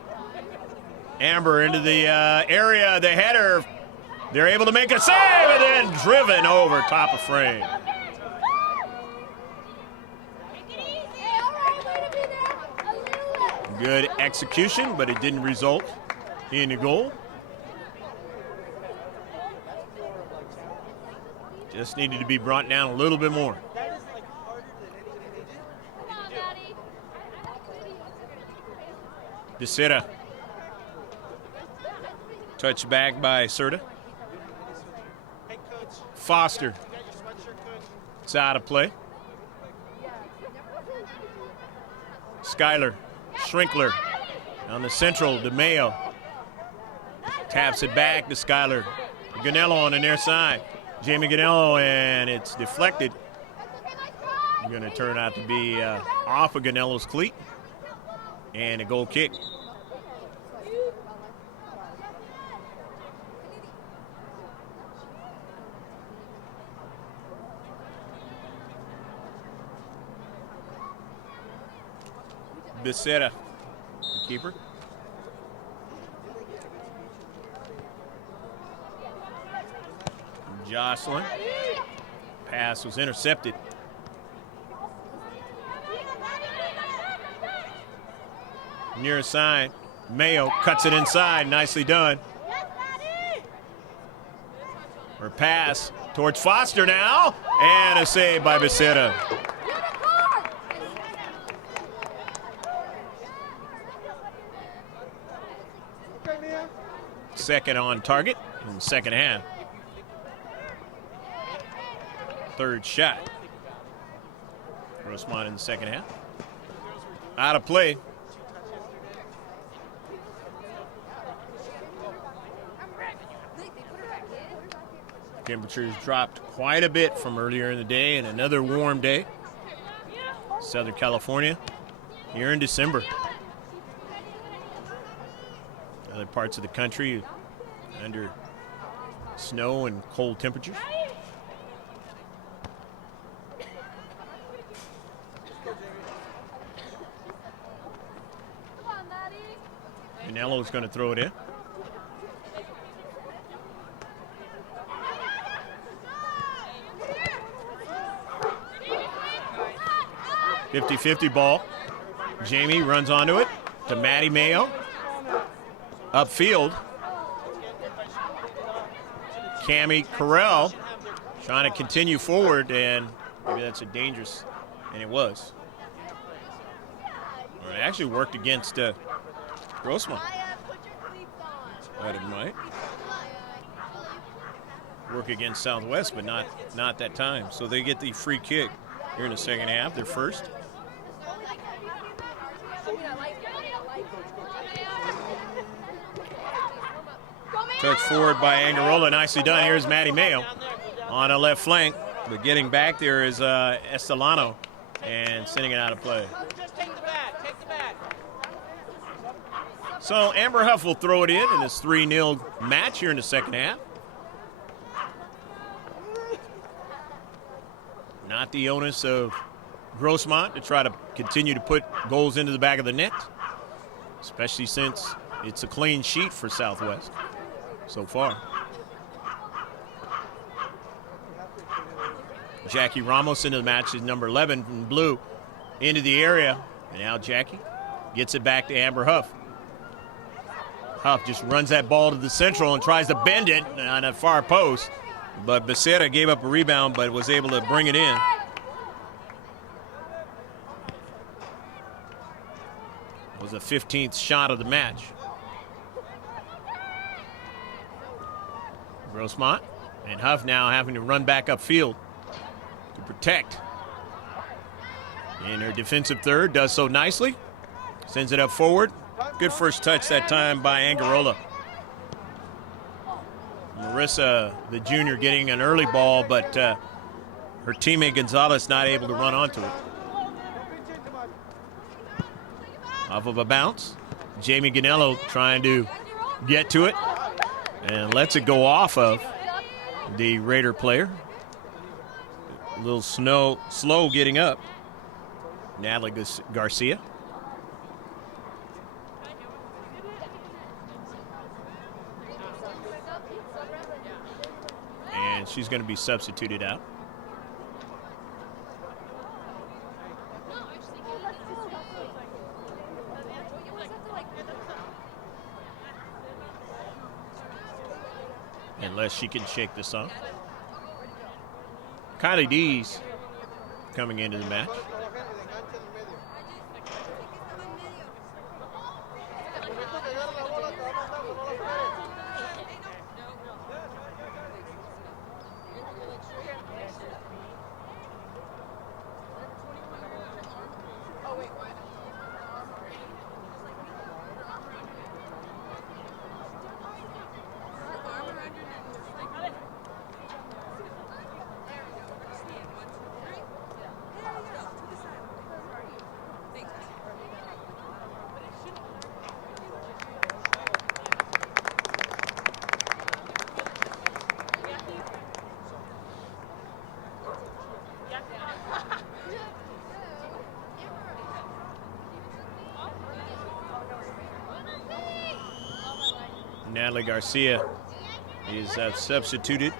Amber into the area, the header. They're able to make a save, and then driven over top of frame. Good execution, but it didn't result in a goal. Just needed to be brought down a little bit more. Becerra. Touched back by Serta. Foster. It's out of play. Skyler. Schrinkler on the central, DeMayo. Taps it back to Skylar Ganello on the near side. Jamie Ganello, and it's deflected. Going to turn out to be off of Ganello's cleat. And a goal kick. Becerra, the keeper. Jocelyn. Pass was intercepted. Near side. Mayo cuts it inside. Nicely done. Her pass towards Foster now. And a save by Becerra. Second on target in the second half. Third shot. Grossmont in the second half. Out of play. Temperatures dropped quite a bit from earlier in the day, and another warm day. Southern California here in December. Other parts of the country under snow and cold temperatures. Ganello's going to throw it in. .50-50 ball. Jamie runs onto it to Maddie Mayo. Upfield. Cammie Carell trying to continue forward, and maybe that's a dangerous, and it was. Well, it actually worked against Grossmont. But it might work against Southwest, but not that time. So they get the free kick here in the second half, their first. Touch forward by Angarola, nicely done. Here's Maddie Mayo on a left flank, but getting back there is Estelano and sending it out of play. So Amber Huff will throw it in this 3-0 match here in the second half. Not the onus of Grossmont to try to continue to put goals into the back of the net, especially since it's a clean sheet for Southwest so far. Jackie Ramos into the match is number 11 in blue into the area. And now Jackie gets it back to Amber Huff. Huff just runs that ball to the central and tries to bend it on that far post. But Becerra gave up a rebound but was able to bring it in. It was the 15th shot of the match. Grossmont and Huff now having to run back upfield to protect. In her defensive third, does so nicely. Sends it up forward. Good first touch that time by Angarola. Marissa, the junior, getting an early ball, but her teammate Gonzalez not able to run onto it. Off of a bounce. Jamie Ganello trying to get to it and lets it go off of the Raider player. A little slow getting up. Natalie Garcia. And she's going to be substituted out. Unless she can shake this off. Kylie Dees coming into the match. Natalie Garcia is substituted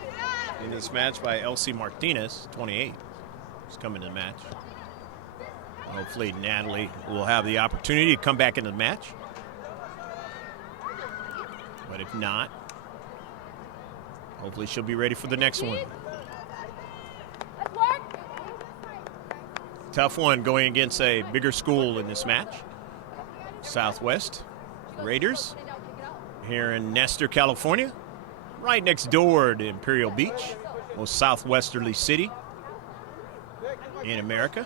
in this match by Elsie Martinez, 28. She's coming to the match. Hopefully Natalie will have the opportunity to come back into the match. But if not, hopefully she'll be ready for the next one. Tough one going against a bigger school in this match. Southwest Raiders here in Nestor, California, right next door to Imperial Beach, most southwesterly city in America.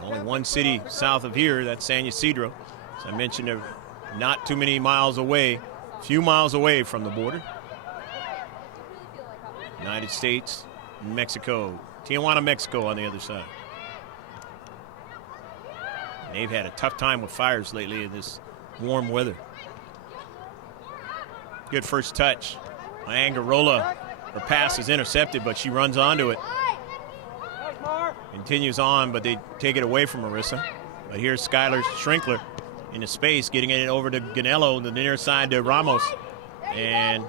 Only one city south of here, that's San Ysidro. As I mentioned, they're not too many miles away, a few miles away from the border. United States, Mexico, Tijuana, Mexico on the other side. And they've had a tough time with fires lately in this warm weather. Good first touch. Angarola, her pass is intercepted, but she runs onto it. Continues on, but they take it away from Marissa. But here's Skylar Schrinkler into space, getting it over to Ganello, the near side to Ramos. And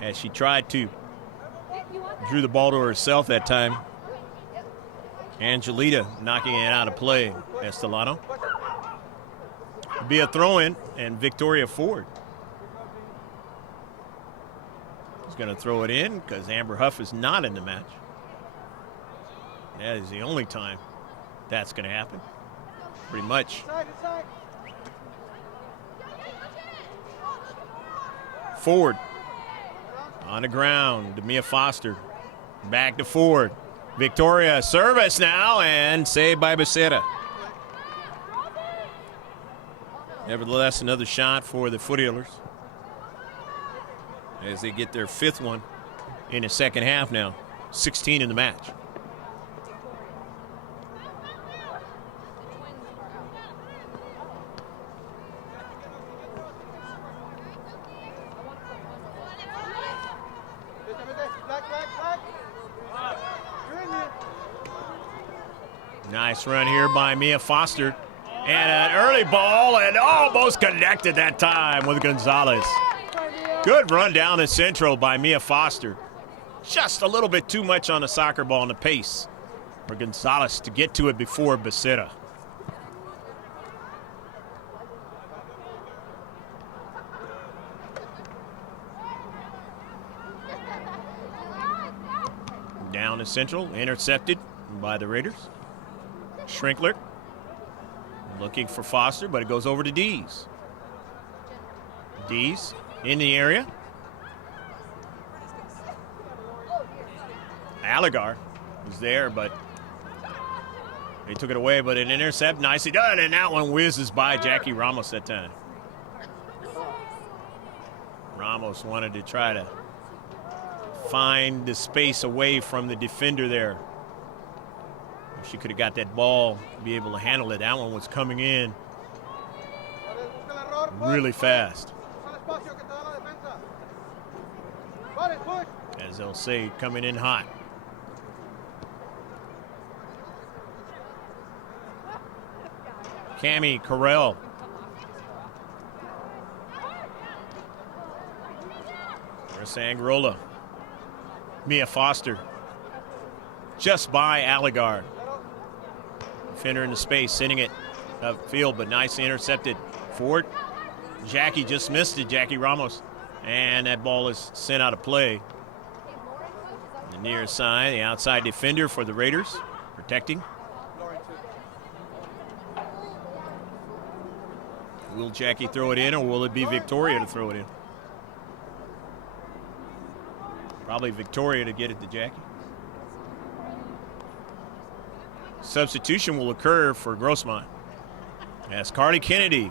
as she tried to drew the ball to herself that time, Angelita knocking it out of play. Estelano. It'll be a throw-in, and Victoria Ford is going to throw it in because Amber Huff is not in the match. That is the only time that's going to happen, pretty much. Ford on the ground to Mia Foster. Back to Ford. Victoria service now and saved by Becerra. Nevertheless, another shot for the Foothillers as they get their fifth one in the second half now. 16 in the match. Nice run here by Mia Foster. And an early ball and almost connected that time with Gonzalez. Good run down the central by Mia Foster. Just a little bit too much on the soccer ball and the pace for Gonzalez to get to it before Becerra. Down the central, intercepted by the Raiders. Schrinkler looking for Foster, but it goes over to Dees. Dees in the area. Allegar is there, but they took it away, but an intercept, nicely done, and that one whizzes by Jackie Ramos that time. Ramos wanted to try to find the space away from the defender there. If she could have got that ball, be able to handle it. That one was coming in really fast. As they'll say, coming in hot. Cami Carell. Marissa Angarola. Mia Foster. Just by Allegar. Defender in the space, sending it upfield, but nicely intercepted. Ford. Jackie just missed it, Jackie Ramos. And that ball is sent out of play. The near side, the outside defender for the Raiders, protecting. Will Jackie throw it in, or will it be Victoria to throw it in? Probably Victoria to get it to Jackie. Substitution will occur for Grossmont as Carly Kennedy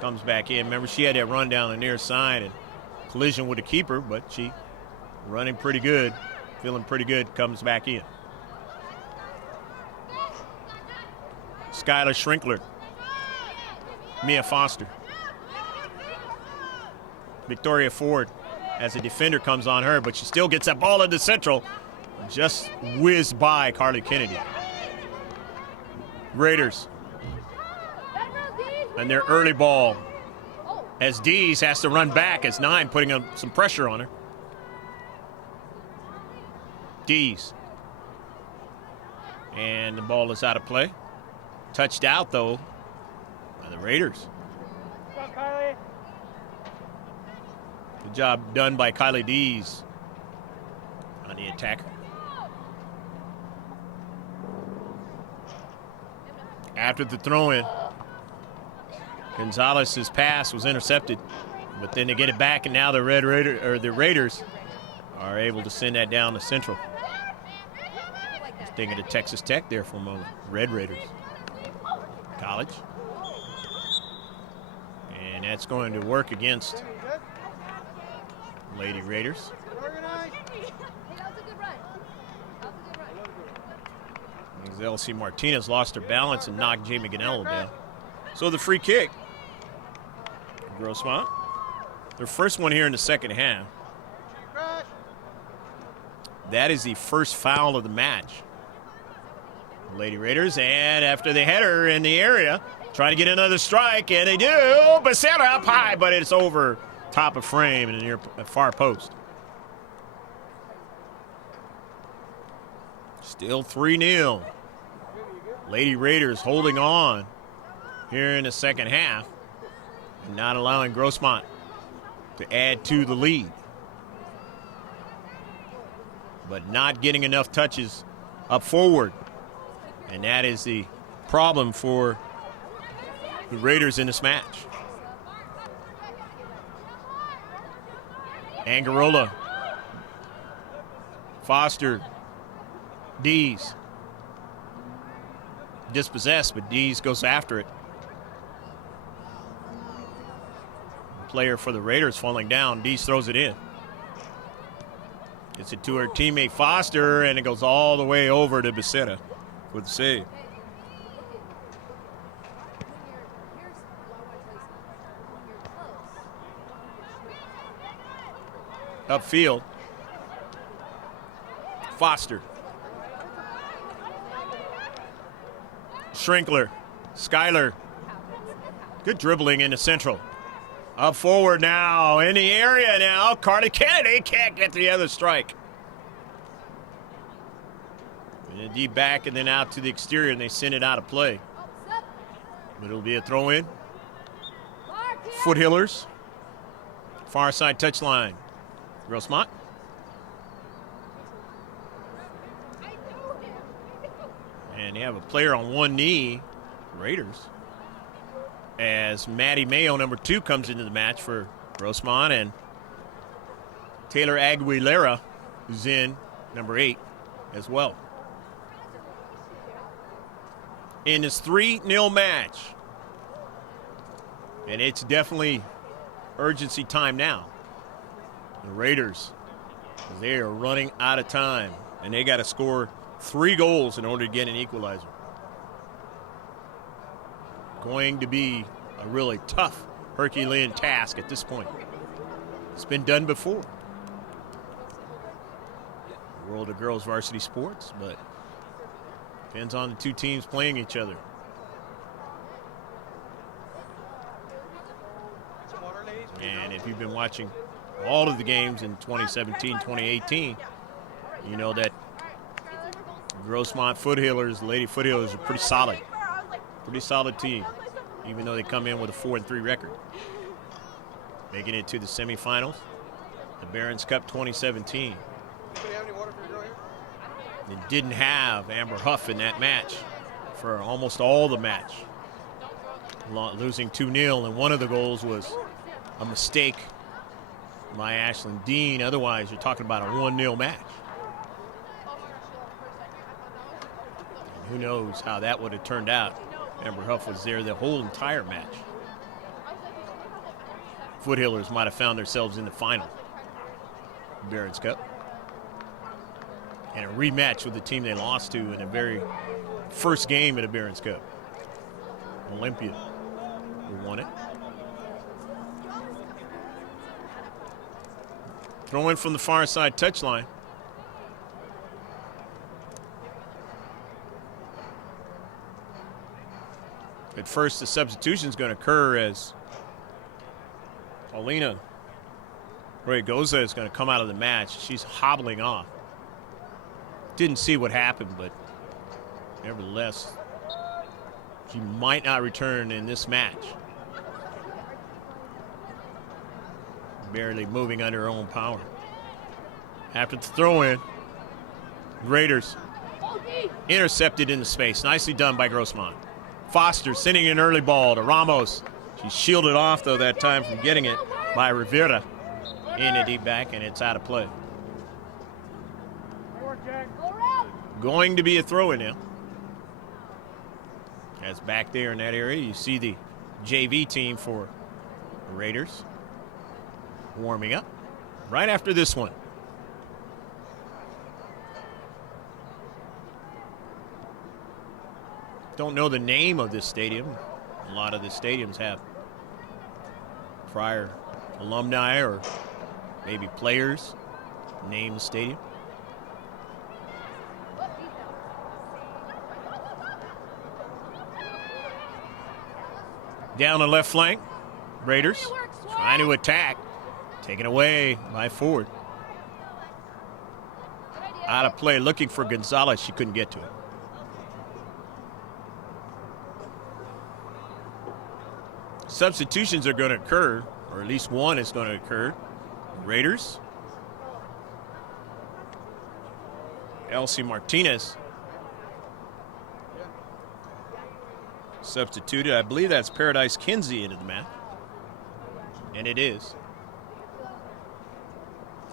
comes back in. Remember, she had that run down the near side and collision with the keeper, but she running pretty good, feeling pretty good, comes back in. Skylar Schrinkler. Mia Foster. Victoria Ford as a defender comes on her, but she still gets that ball into central. Just whizzed by Carly Kennedy. Raiders and their early ball. as Dees has to run back as 9 putting some pressure on her. Dees. And the ball is out of play. Touched out, though, by the Raiders. Go, Kylie. Good job done by Kylie Dees on the attacker. After the throw-in, Gonzalez's pass was intercepted, but then they get it back, and now the Raiders are able to send that down to Central. Just thinking of Texas Tech there for a moment. Red Raiders. College. And that's going to work against Lady Raiders. Elsie Martinez lost her balance and knocked Jamie Ganello down. So the free kick. Grossmont. Their first one here in the second half. That is the first foul of the match. Lady Raiders, and after the header in the area, trying to get another strike, and they do. Becerra up high, but it's over top of frame and near far post. Still 3-0. Lady Raiders holding on here in the second half and not allowing Grossmont to add to the lead. But not getting enough touches up forward. And that is the problem for the Raiders in this match. Angarola, Foster, Dees. Dispossessed, but Dees goes after it. The player for the Raiders falling down. Dees throws it in. Gets it to her teammate Foster, and it goes all the way over to Becerra with the save. Upfield. Foster. Schrinkler, Skyler, good dribbling into Central. Up forward now, in the area now. Carly Kennedy can't get the other strike. And deep back and then out to the exterior, and they send it out of play. But it'll be a throw-in. Foothillers, far side touchline. Grossmont. And they have a player on one knee, Raiders, as Maddie Mayo, number 2, comes into the match for Grossmont, and Taylor Aguilera is in, number 8, as well. In this 3-0 match, and it's definitely urgency time now. The Raiders, they are running out of time, and they got to score 3 goals in order to get an equalizer. Going to be a really tough Herculean task at this point. It's been done before. World of girls varsity sports, but depends on the 2 teams playing each other. And if you've been watching all of the games in 2017, 2018, you know that Grossmont Foothillers, Lady Foothillers, are pretty solid team, even though they come in with a 4-3 record. Making it to the semifinals, the Barron's Cup 2017. They didn't have Amber Huff in that match for almost all the match, losing 2-0, and one of the goals was a mistake by Ashlyn Dean. Otherwise, you're talking about a 1-0 match. Who knows how that would have turned out. Amber Huff was there the whole entire match. Foothillers might have found themselves in the final. Barron's Cup. And a rematch with the team they lost to in the very first game of the Barron's Cup. Olympia, who won it. Throw in from the far side touchline. At first, the substitution is going to occur as Paulina Raygoza is going to come out of the match. She's hobbling off. Didn't see what happened, but nevertheless, she might not return in this match. Barely moving under her own power. After the throw-in, Raiders intercepted into space. Nicely done by Grossmont. Foster sending an early ball to Ramos. She's shielded off, though, that time from getting it by Rivera in the deep back, and it's out of play. Going to be a throw-in now. As back there in that area, you see the JV team for the Raiders warming up right after this one. Don't know the name of this stadium. A lot of the stadiums have prior alumni or maybe players name the stadium. Down the left flank, Raiders trying to attack. Taken away by Ford. Out of play, looking for Gonzalez. She couldn't get to it. Substitutions are going to occur, or at least one is going to occur. Raiders. Elsie Martinez substituted. I believe that's Paradise Kinsey into the match. And it is.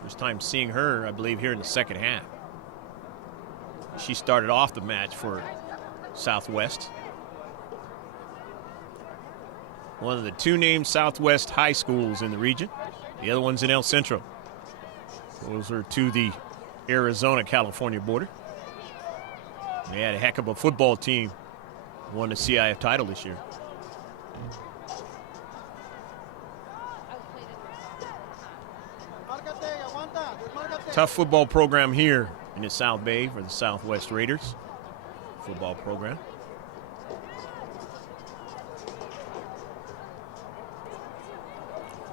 First time seeing her, I believe, here in the second half. She started off the match for Southwest. One of the two named Southwest high schools in the region. The other one's in El Centro. Those are to the Arizona-California border. They had a heck of a football team. Won the C.I.F title this year. Tough football program here in the South Bay for the Southwest Raiders football program.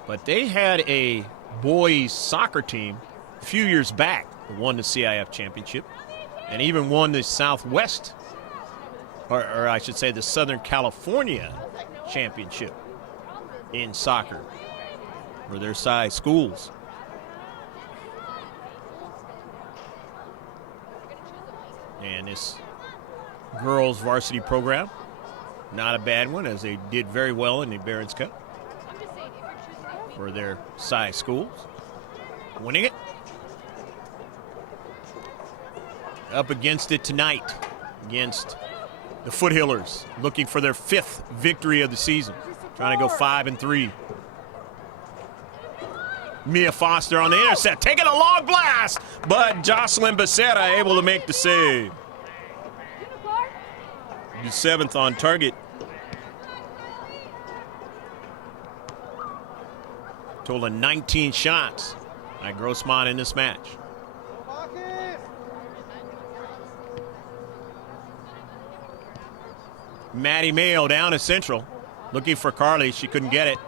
But they had a boys soccer team a few years back that won the CIF championship and even won the Southwest, or I should say the Southern California championship in soccer for their size schools. And this girls varsity program, not a bad one, as they did very well in the Barron's Cup for their size schools. Winning it. Up against it tonight against the Foothillers, looking for their 5th victory of the season. Trying to go 5-3. Mia Foster on the intercept, taking a long blast, but Jocelyn Becerra able to make the save. The 7th on target. Total of 19 shots by Grossmont in this match. Maddie Mayo down to Central, looking for Carly. She couldn't get it.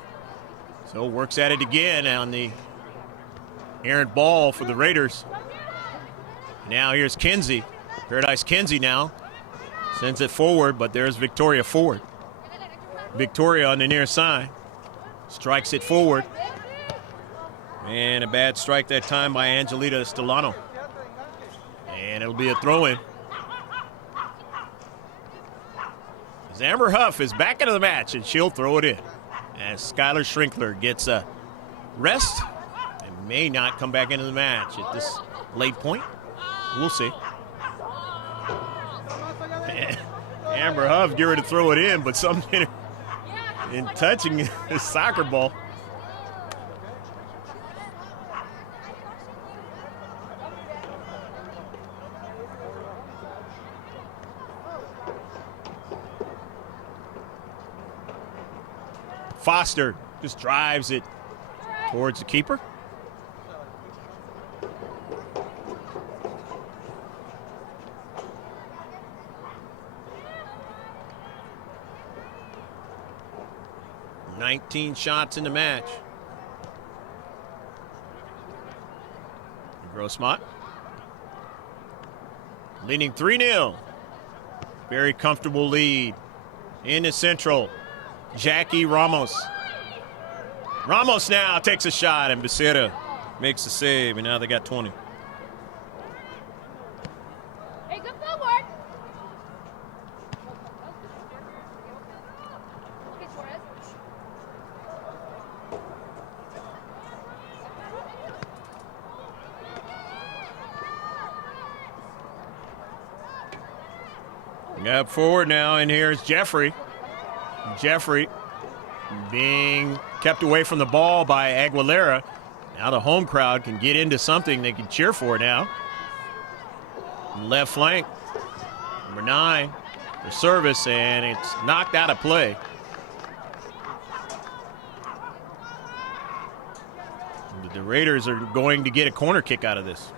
So works at it again on the errant ball for the Raiders. Now here's Kinsey. Paradise Kinsey now. Sends it forward, but there's Victoria Ford. Victoria on the near side. Strikes it forward. And a bad strike that time by Angelita Estelano. And it'll be a throw-in. As Amber Huff is back into the match, and she'll throw it in. As Skylar Schrinkler gets a rest and may not come back into the match at this late point. We'll see. Amber Huff get ready to throw it in, but something in touching the soccer ball. Foster just drives it towards the keeper. "19 shots in the match. Grossmont leading 3-0. Very comfortable lead. In the central, Jackie Ramos. Ramos now takes a shot, and Becerra makes the save, and now they got 20. Hey, good forward. Okay, Suarez. Up forward now, and here's Jeffrey. Jeffrey being kept away from the ball by Aguilera. Now the home crowd can get into something they can cheer for now. Left flank, number 9, for service, and it's knocked out of play. The Raiders are going to get a corner kick out of this.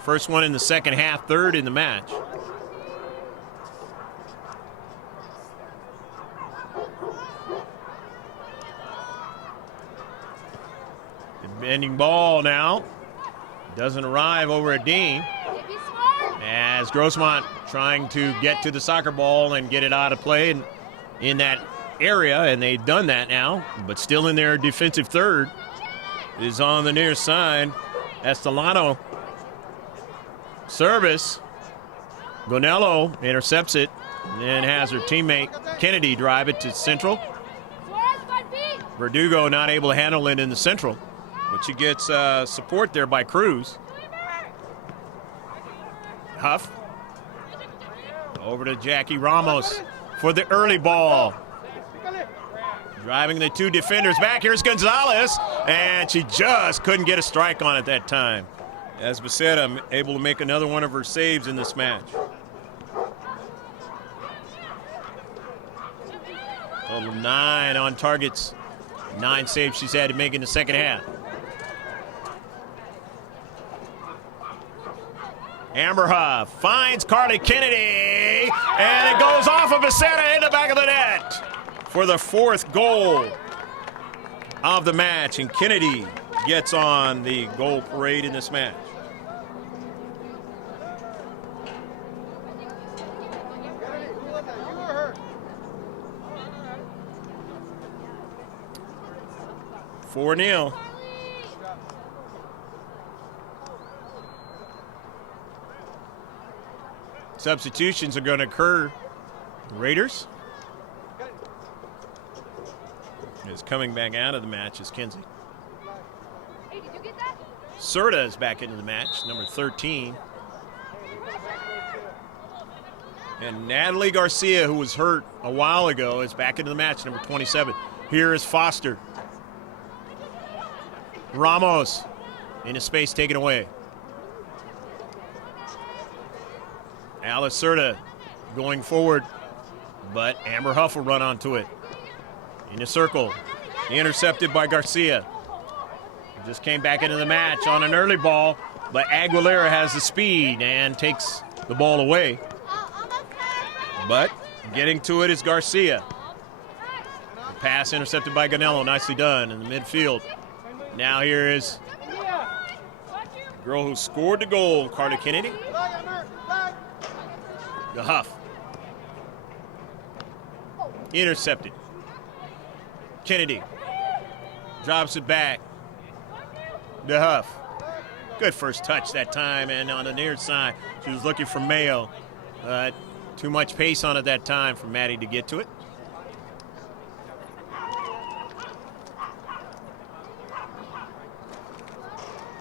First one in the second half, third in the match. The bending ball now doesn't arrive over at Dean. As Grossmont trying to get to the soccer ball and get it out of play in that area, and they've done that now, but still in their defensive third is on the near side. Estelano. Service. Gonello intercepts it, and then has her teammate Kennedy drive it to central. Verdugo not able to handle it in the central, but she gets support there by Cruz. Huff. Over to Jackie Ramos for the early ball. Driving the 2 defenders back. Here's Gonzalez, and she just couldn't get a strike on it that time. As Becerra able to make another one of her saves in this match. Total 9 on targets. 9 saves she's had to make in the second half. Amber Huff finds Carly Kennedy, and it goes off of Becerra in the back of the net for the 4th goal of the match, and Kennedy gets on the goal parade in this match. Four 0. Substitutions are going to occur. The Raiders is coming back out of the match is Kinsey. Hey, did you get that? Serta is back into the match, number 13. And Natalie Garcia, who was hurt a while ago, is back into the match, number 27. Here is Foster. Ramos in his space taken away. Alice Serta going forward, but Amber Huff will run onto it. In a circle, intercepted by Garcia. Just came back into the match on an early ball, but Aguilera has the speed and takes the ball away. But getting to it is Garcia. The pass intercepted by Gonello, nicely done in the midfield. Now here is the girl who scored the goal, Carter Kennedy. The Huff. Intercepted. Kennedy drops it back. The Huff. Good first touch that time, and on the near side, she was looking for Mayo. Too much pace on it that time for Maddie to get to it.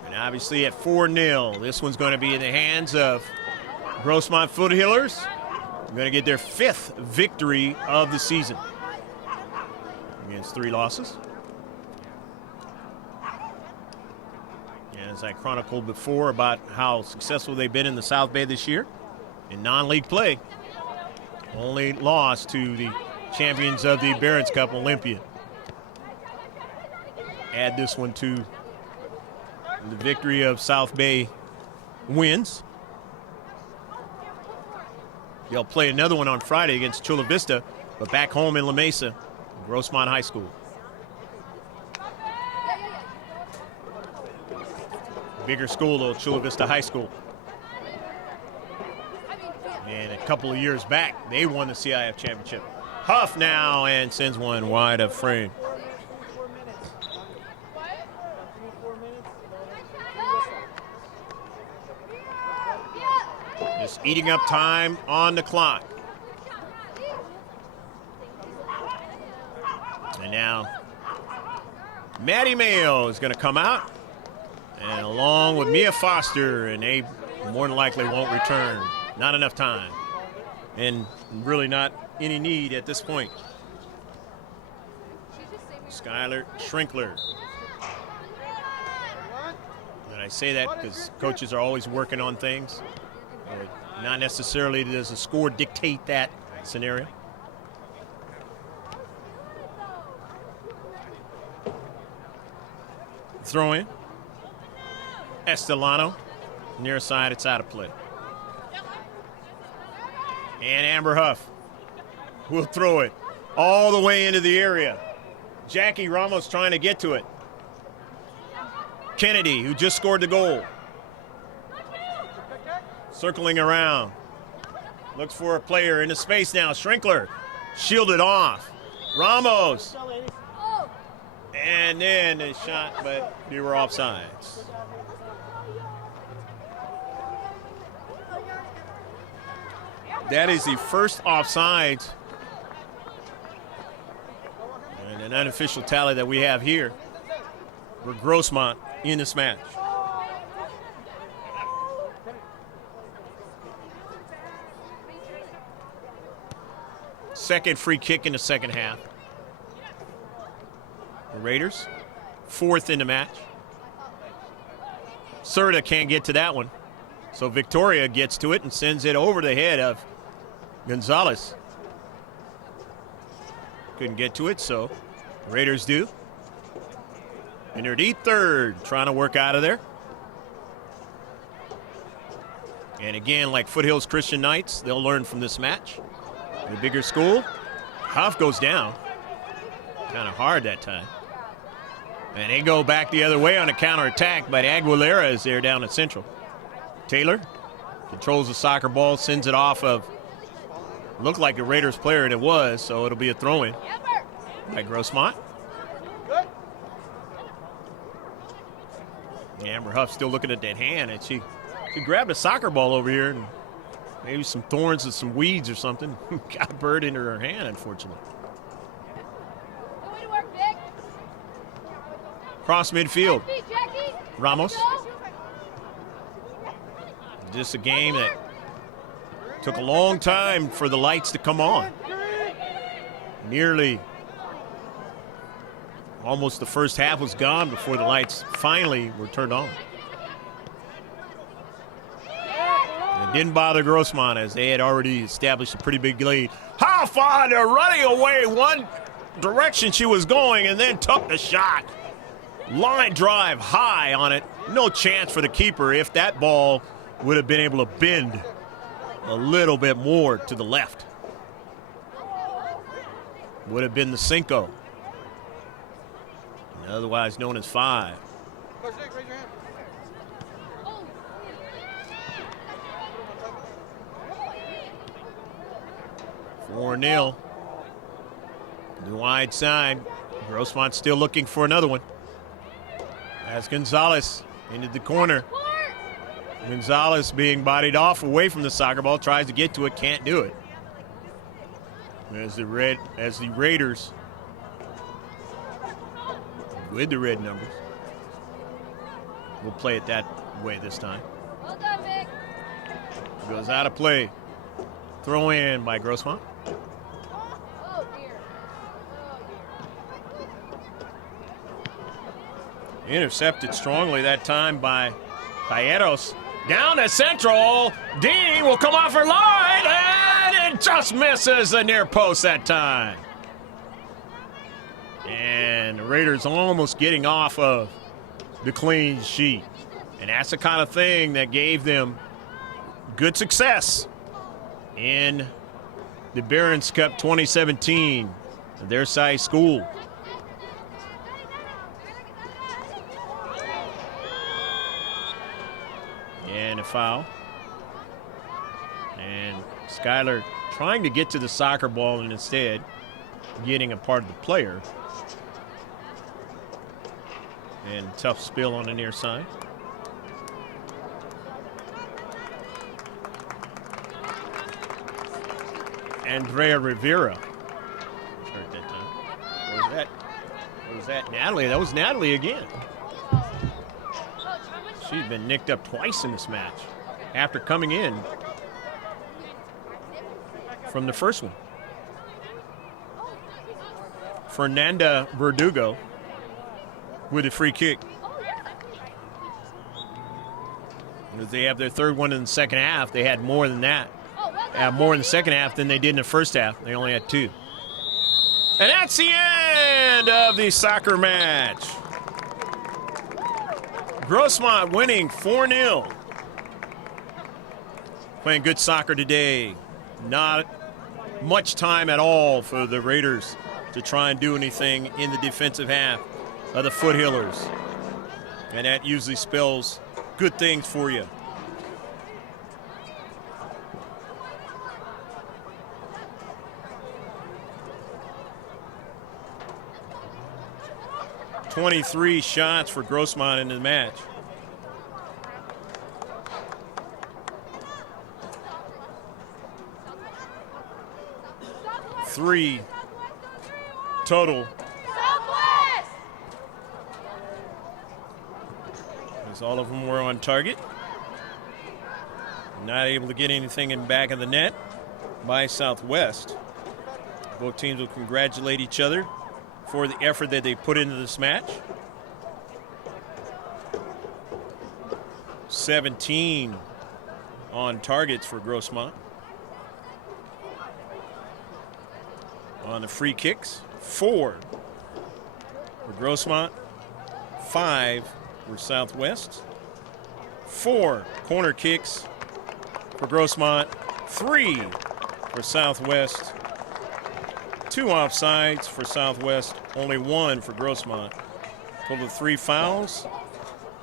And obviously at 4-0, this one's going to be in the hands of Grossmont Foothillers. They're going to get their 5th victory of the season against 3 losses. And as I chronicled before about how successful they've been in the South Bay this year in non-league play, only lost to the champions of the Barron's Cup, Olympia. Add this one to the victory of South Bay wins. They'll play another one on Friday against Chula Vista, but back home in La Mesa, Grossmont High School. Bigger school, though, Chula Vista High School. And a couple of years back, they won the C.I.F. championship. Huff now and sends one wide of frame. Just eating up time on the clock. And now Maddie Mayo is going to come out, and along with Mia Foster, and they more than likely won't return. Not enough time, and really not any need at this point. Skylar Schrinkler. And I say that because coaches are always working on things. Not necessarily does the score dictate that scenario. Throw in. Estelano. Near side, it's out of play. And Amber Huff will throw it all the way into the area. Jackie Ramos trying to get to it. Kennedy, who just scored the goal. Circling around. Looks for a player into space now. Schrinkler shielded off. Ramos. And then a shot, but they were offsides. That is the first offsides and an unofficial tally that we have here for Grossmont in this match. Second free kick in the second half. The Raiders, fourth in the match. Serta can't get to that one. So Victoria gets to it and sends it over the head of Gonzalez. Couldn't get to it, so Raiders do. And they're deep third, trying to work out of there. And again, like Foothills Christian Knights, they'll learn from this match. The bigger school, Huff goes down. Kind of hard that time. And they go back the other way on a counterattack, but Aguilera is there down at Central. Taylor controls the soccer ball, sends it off of, looked like a Raiders player, and it was, so it'll be a throw-in by Grossmont. Amber Huff still looking at that hand, and she grabbed a soccer ball over here, and maybe some thorns and some weeds or something got burned into her hand, unfortunately. Cross midfield. Ramos. Just a game that took a long time for the lights to come on. Nearly almost the first half was gone before the lights finally were turned on. And it didn't bother Grossmont as they had already established a pretty big lead. How far they're running away one direction she was going and then took the shot. Line drive high on it. No chance for the keeper if that ball would have been able to bend a little bit more to the left. Would have been the Cinco. Otherwise known as 5. 4-0. The wide side. Grossmont still looking for another one. As Gonzalez into the corner. Gonzalez being bodied off away from the soccer ball, tries to get to it, can't do it. As the Raiders with the red numbers. We'll play it that way this time. Well done, Vic. Goes out of play. Throw in by Grossmont. Oh, dear. Intercepted strongly that time by Calleros. Down to Central. Dean will come off her line, and it just misses the near post that time. And the Raiders almost getting off of the clean sheet. And that's the kind of thing that gave them good success in the Barron's Cup 2017, their size school. And a foul. And Skyler trying to get to the soccer ball and instead getting a part of the player. And tough spill on the near side. Andrea Rivera. Hurt that time. What was that? What was that? Natalie. That was Natalie again. She's been nicked up twice in this match after coming in from the first one. Fernanda Verdugo with a free kick. As they have their third one in the second half, they had more than that. More in the second half than they did in the first half. They only had 2. And that's the end of the soccer match. Grossmont winning 4-0. Playing good soccer today. Not much time at all for the Raiders to try and do anything in the defensive half of the Foothillers. And that usually spells good things for you. .23 shots for Grossmont in the match. Three total. As all of them were on target. Not able to get anything in back of the net by Southwest. Both teams will congratulate each other for the effort that they put into this match. 17 on targets for Grossmont. On the free kicks, 4 for Grossmont, 5 for Southwest. 4 corner kicks for Grossmont, 3 for Southwest. 2 offsides for Southwest, only 1 for Grossmont. Total of 3 fouls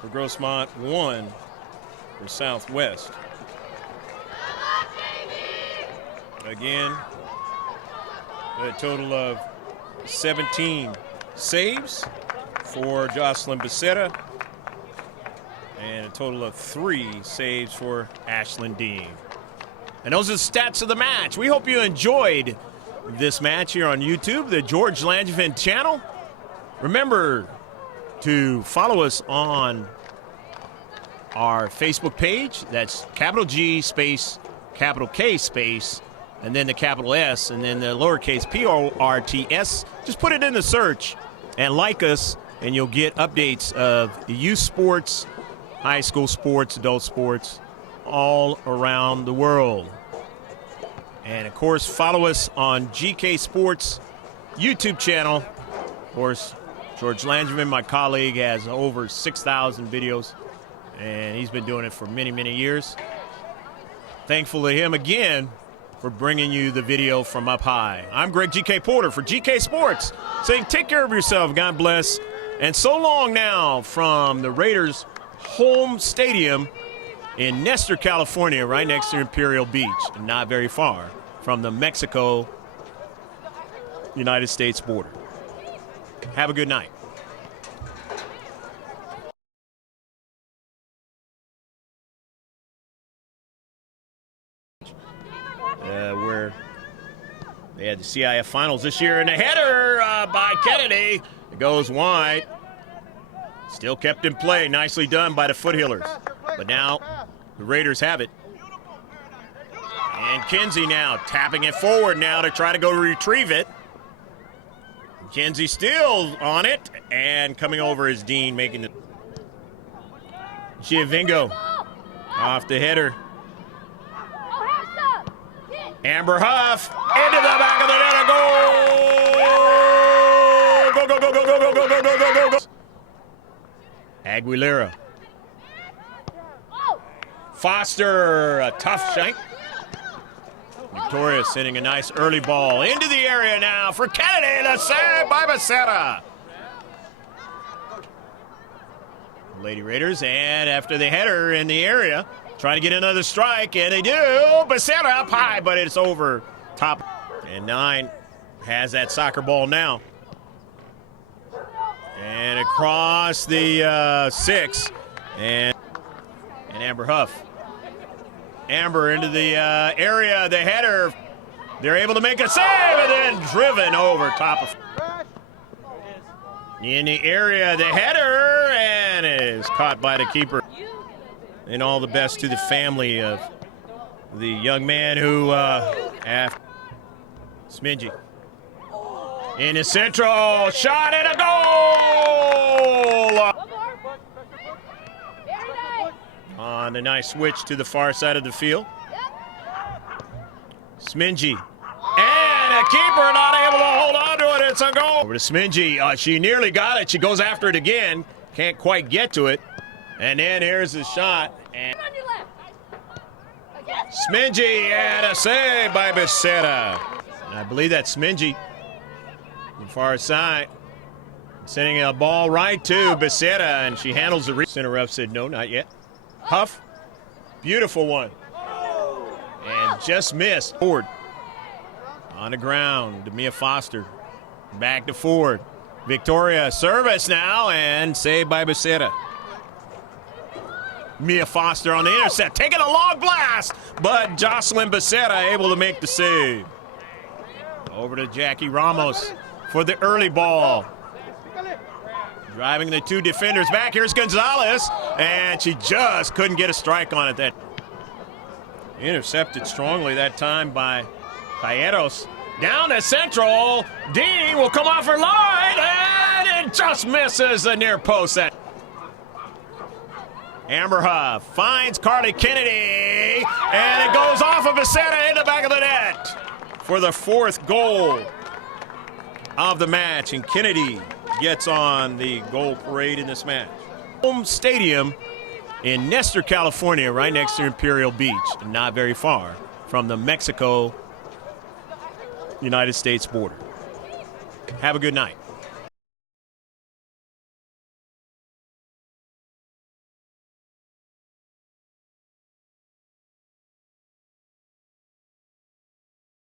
for Grossmont, 1 for Southwest. Again, a total of 17 saves for Jocelyn Becerra and a total of 3 saves for Ashlyn Dean. And those are the stats of the match. We hope you enjoyed this match here on YouTube, the George Langevin channel. Remember to follow us on our Facebook page. That's capital G space, capital K space, and then the capital S, and then the lowercase PORTS. Just put it in the search and like us, and you'll get updates of youth sports, high school sports, adult sports, all around the world. And, of course, follow us on GK Sports YouTube channel. Of course, George Langevin, my colleague, has over 6,000 videos, and he's been doing it for many, many years. Thankful to him again for bringing you the video from up high. I'm Greg GK Porter for GK Sports, saying take care of yourself, God bless, and so long now from the Raiders' home stadium in Nestor, California, right next to Imperial Beach, and not very far from the Mexico-United States border. Have a good night. Where they had the C.I.F. finals this year, and a header by Kennedy. It goes wide. Still kept in play. Nicely done by the Foothillers. But now the Raiders have it. And Kinsey now tapping it forward now to try to go retrieve it. Kinsey still on it and coming over is Dean making it. Giovingo off the header. Amber Huff into the back of the net. A goal! Go, go, go, go, go, go, go, go, go, go, go. Aguilera. Foster, a tough shank. Victoria sending a nice early ball into the area now for Kennedy. The save by Becerra. Lady Raiders, and after the header in the area, trying to get another strike, and they do. Becerra up high, but it's over top. And 9 has that soccer ball now. And across the 6, and Amber Huff. Amber into the area, the header. They're able to make a save, and then driven over top of. In the area, the header, and it is caught by the keeper. And all the best to the family of the young man who, after Smingy. In the central, shot and a goal! On the nice switch to the far side of the field. Smingy. And a keeper not able to hold on to it. It's a goal. Over to Smingy. She nearly got it. She goes after it again. Can't quite get to it. And then here's the shot. And Smingy, and a save by Becerra. I believe that's Smingy. On the far side. Sending a ball right to Becerra, and she handles the center ref said no, not yet. Huff. Beautiful one. And just missed. Forward. On the ground to Mia Foster. Back to Ford. Victoria service now, and saved by Becerra. Mia Foster on the intercept, taking a long blast, but Jocelyn Becerra able to make the save. Over to Jackie Ramos for the early ball. Driving the 2 defenders back. Here's Gonzalez, and she just couldn't get a strike on it. That intercepted strongly that time by Calleros. Down to central. D will come off her line, and it just misses the near post. That Amber Huff finds Carly Kennedy, and it goes off of Becerra in the back of the net for the 4th goal of the match, and Kennedy gets on the goal parade in this match. Home stadium in Nestor, California, right next to Imperial Beach, not very far from the Mexico-United States border. Have a good night.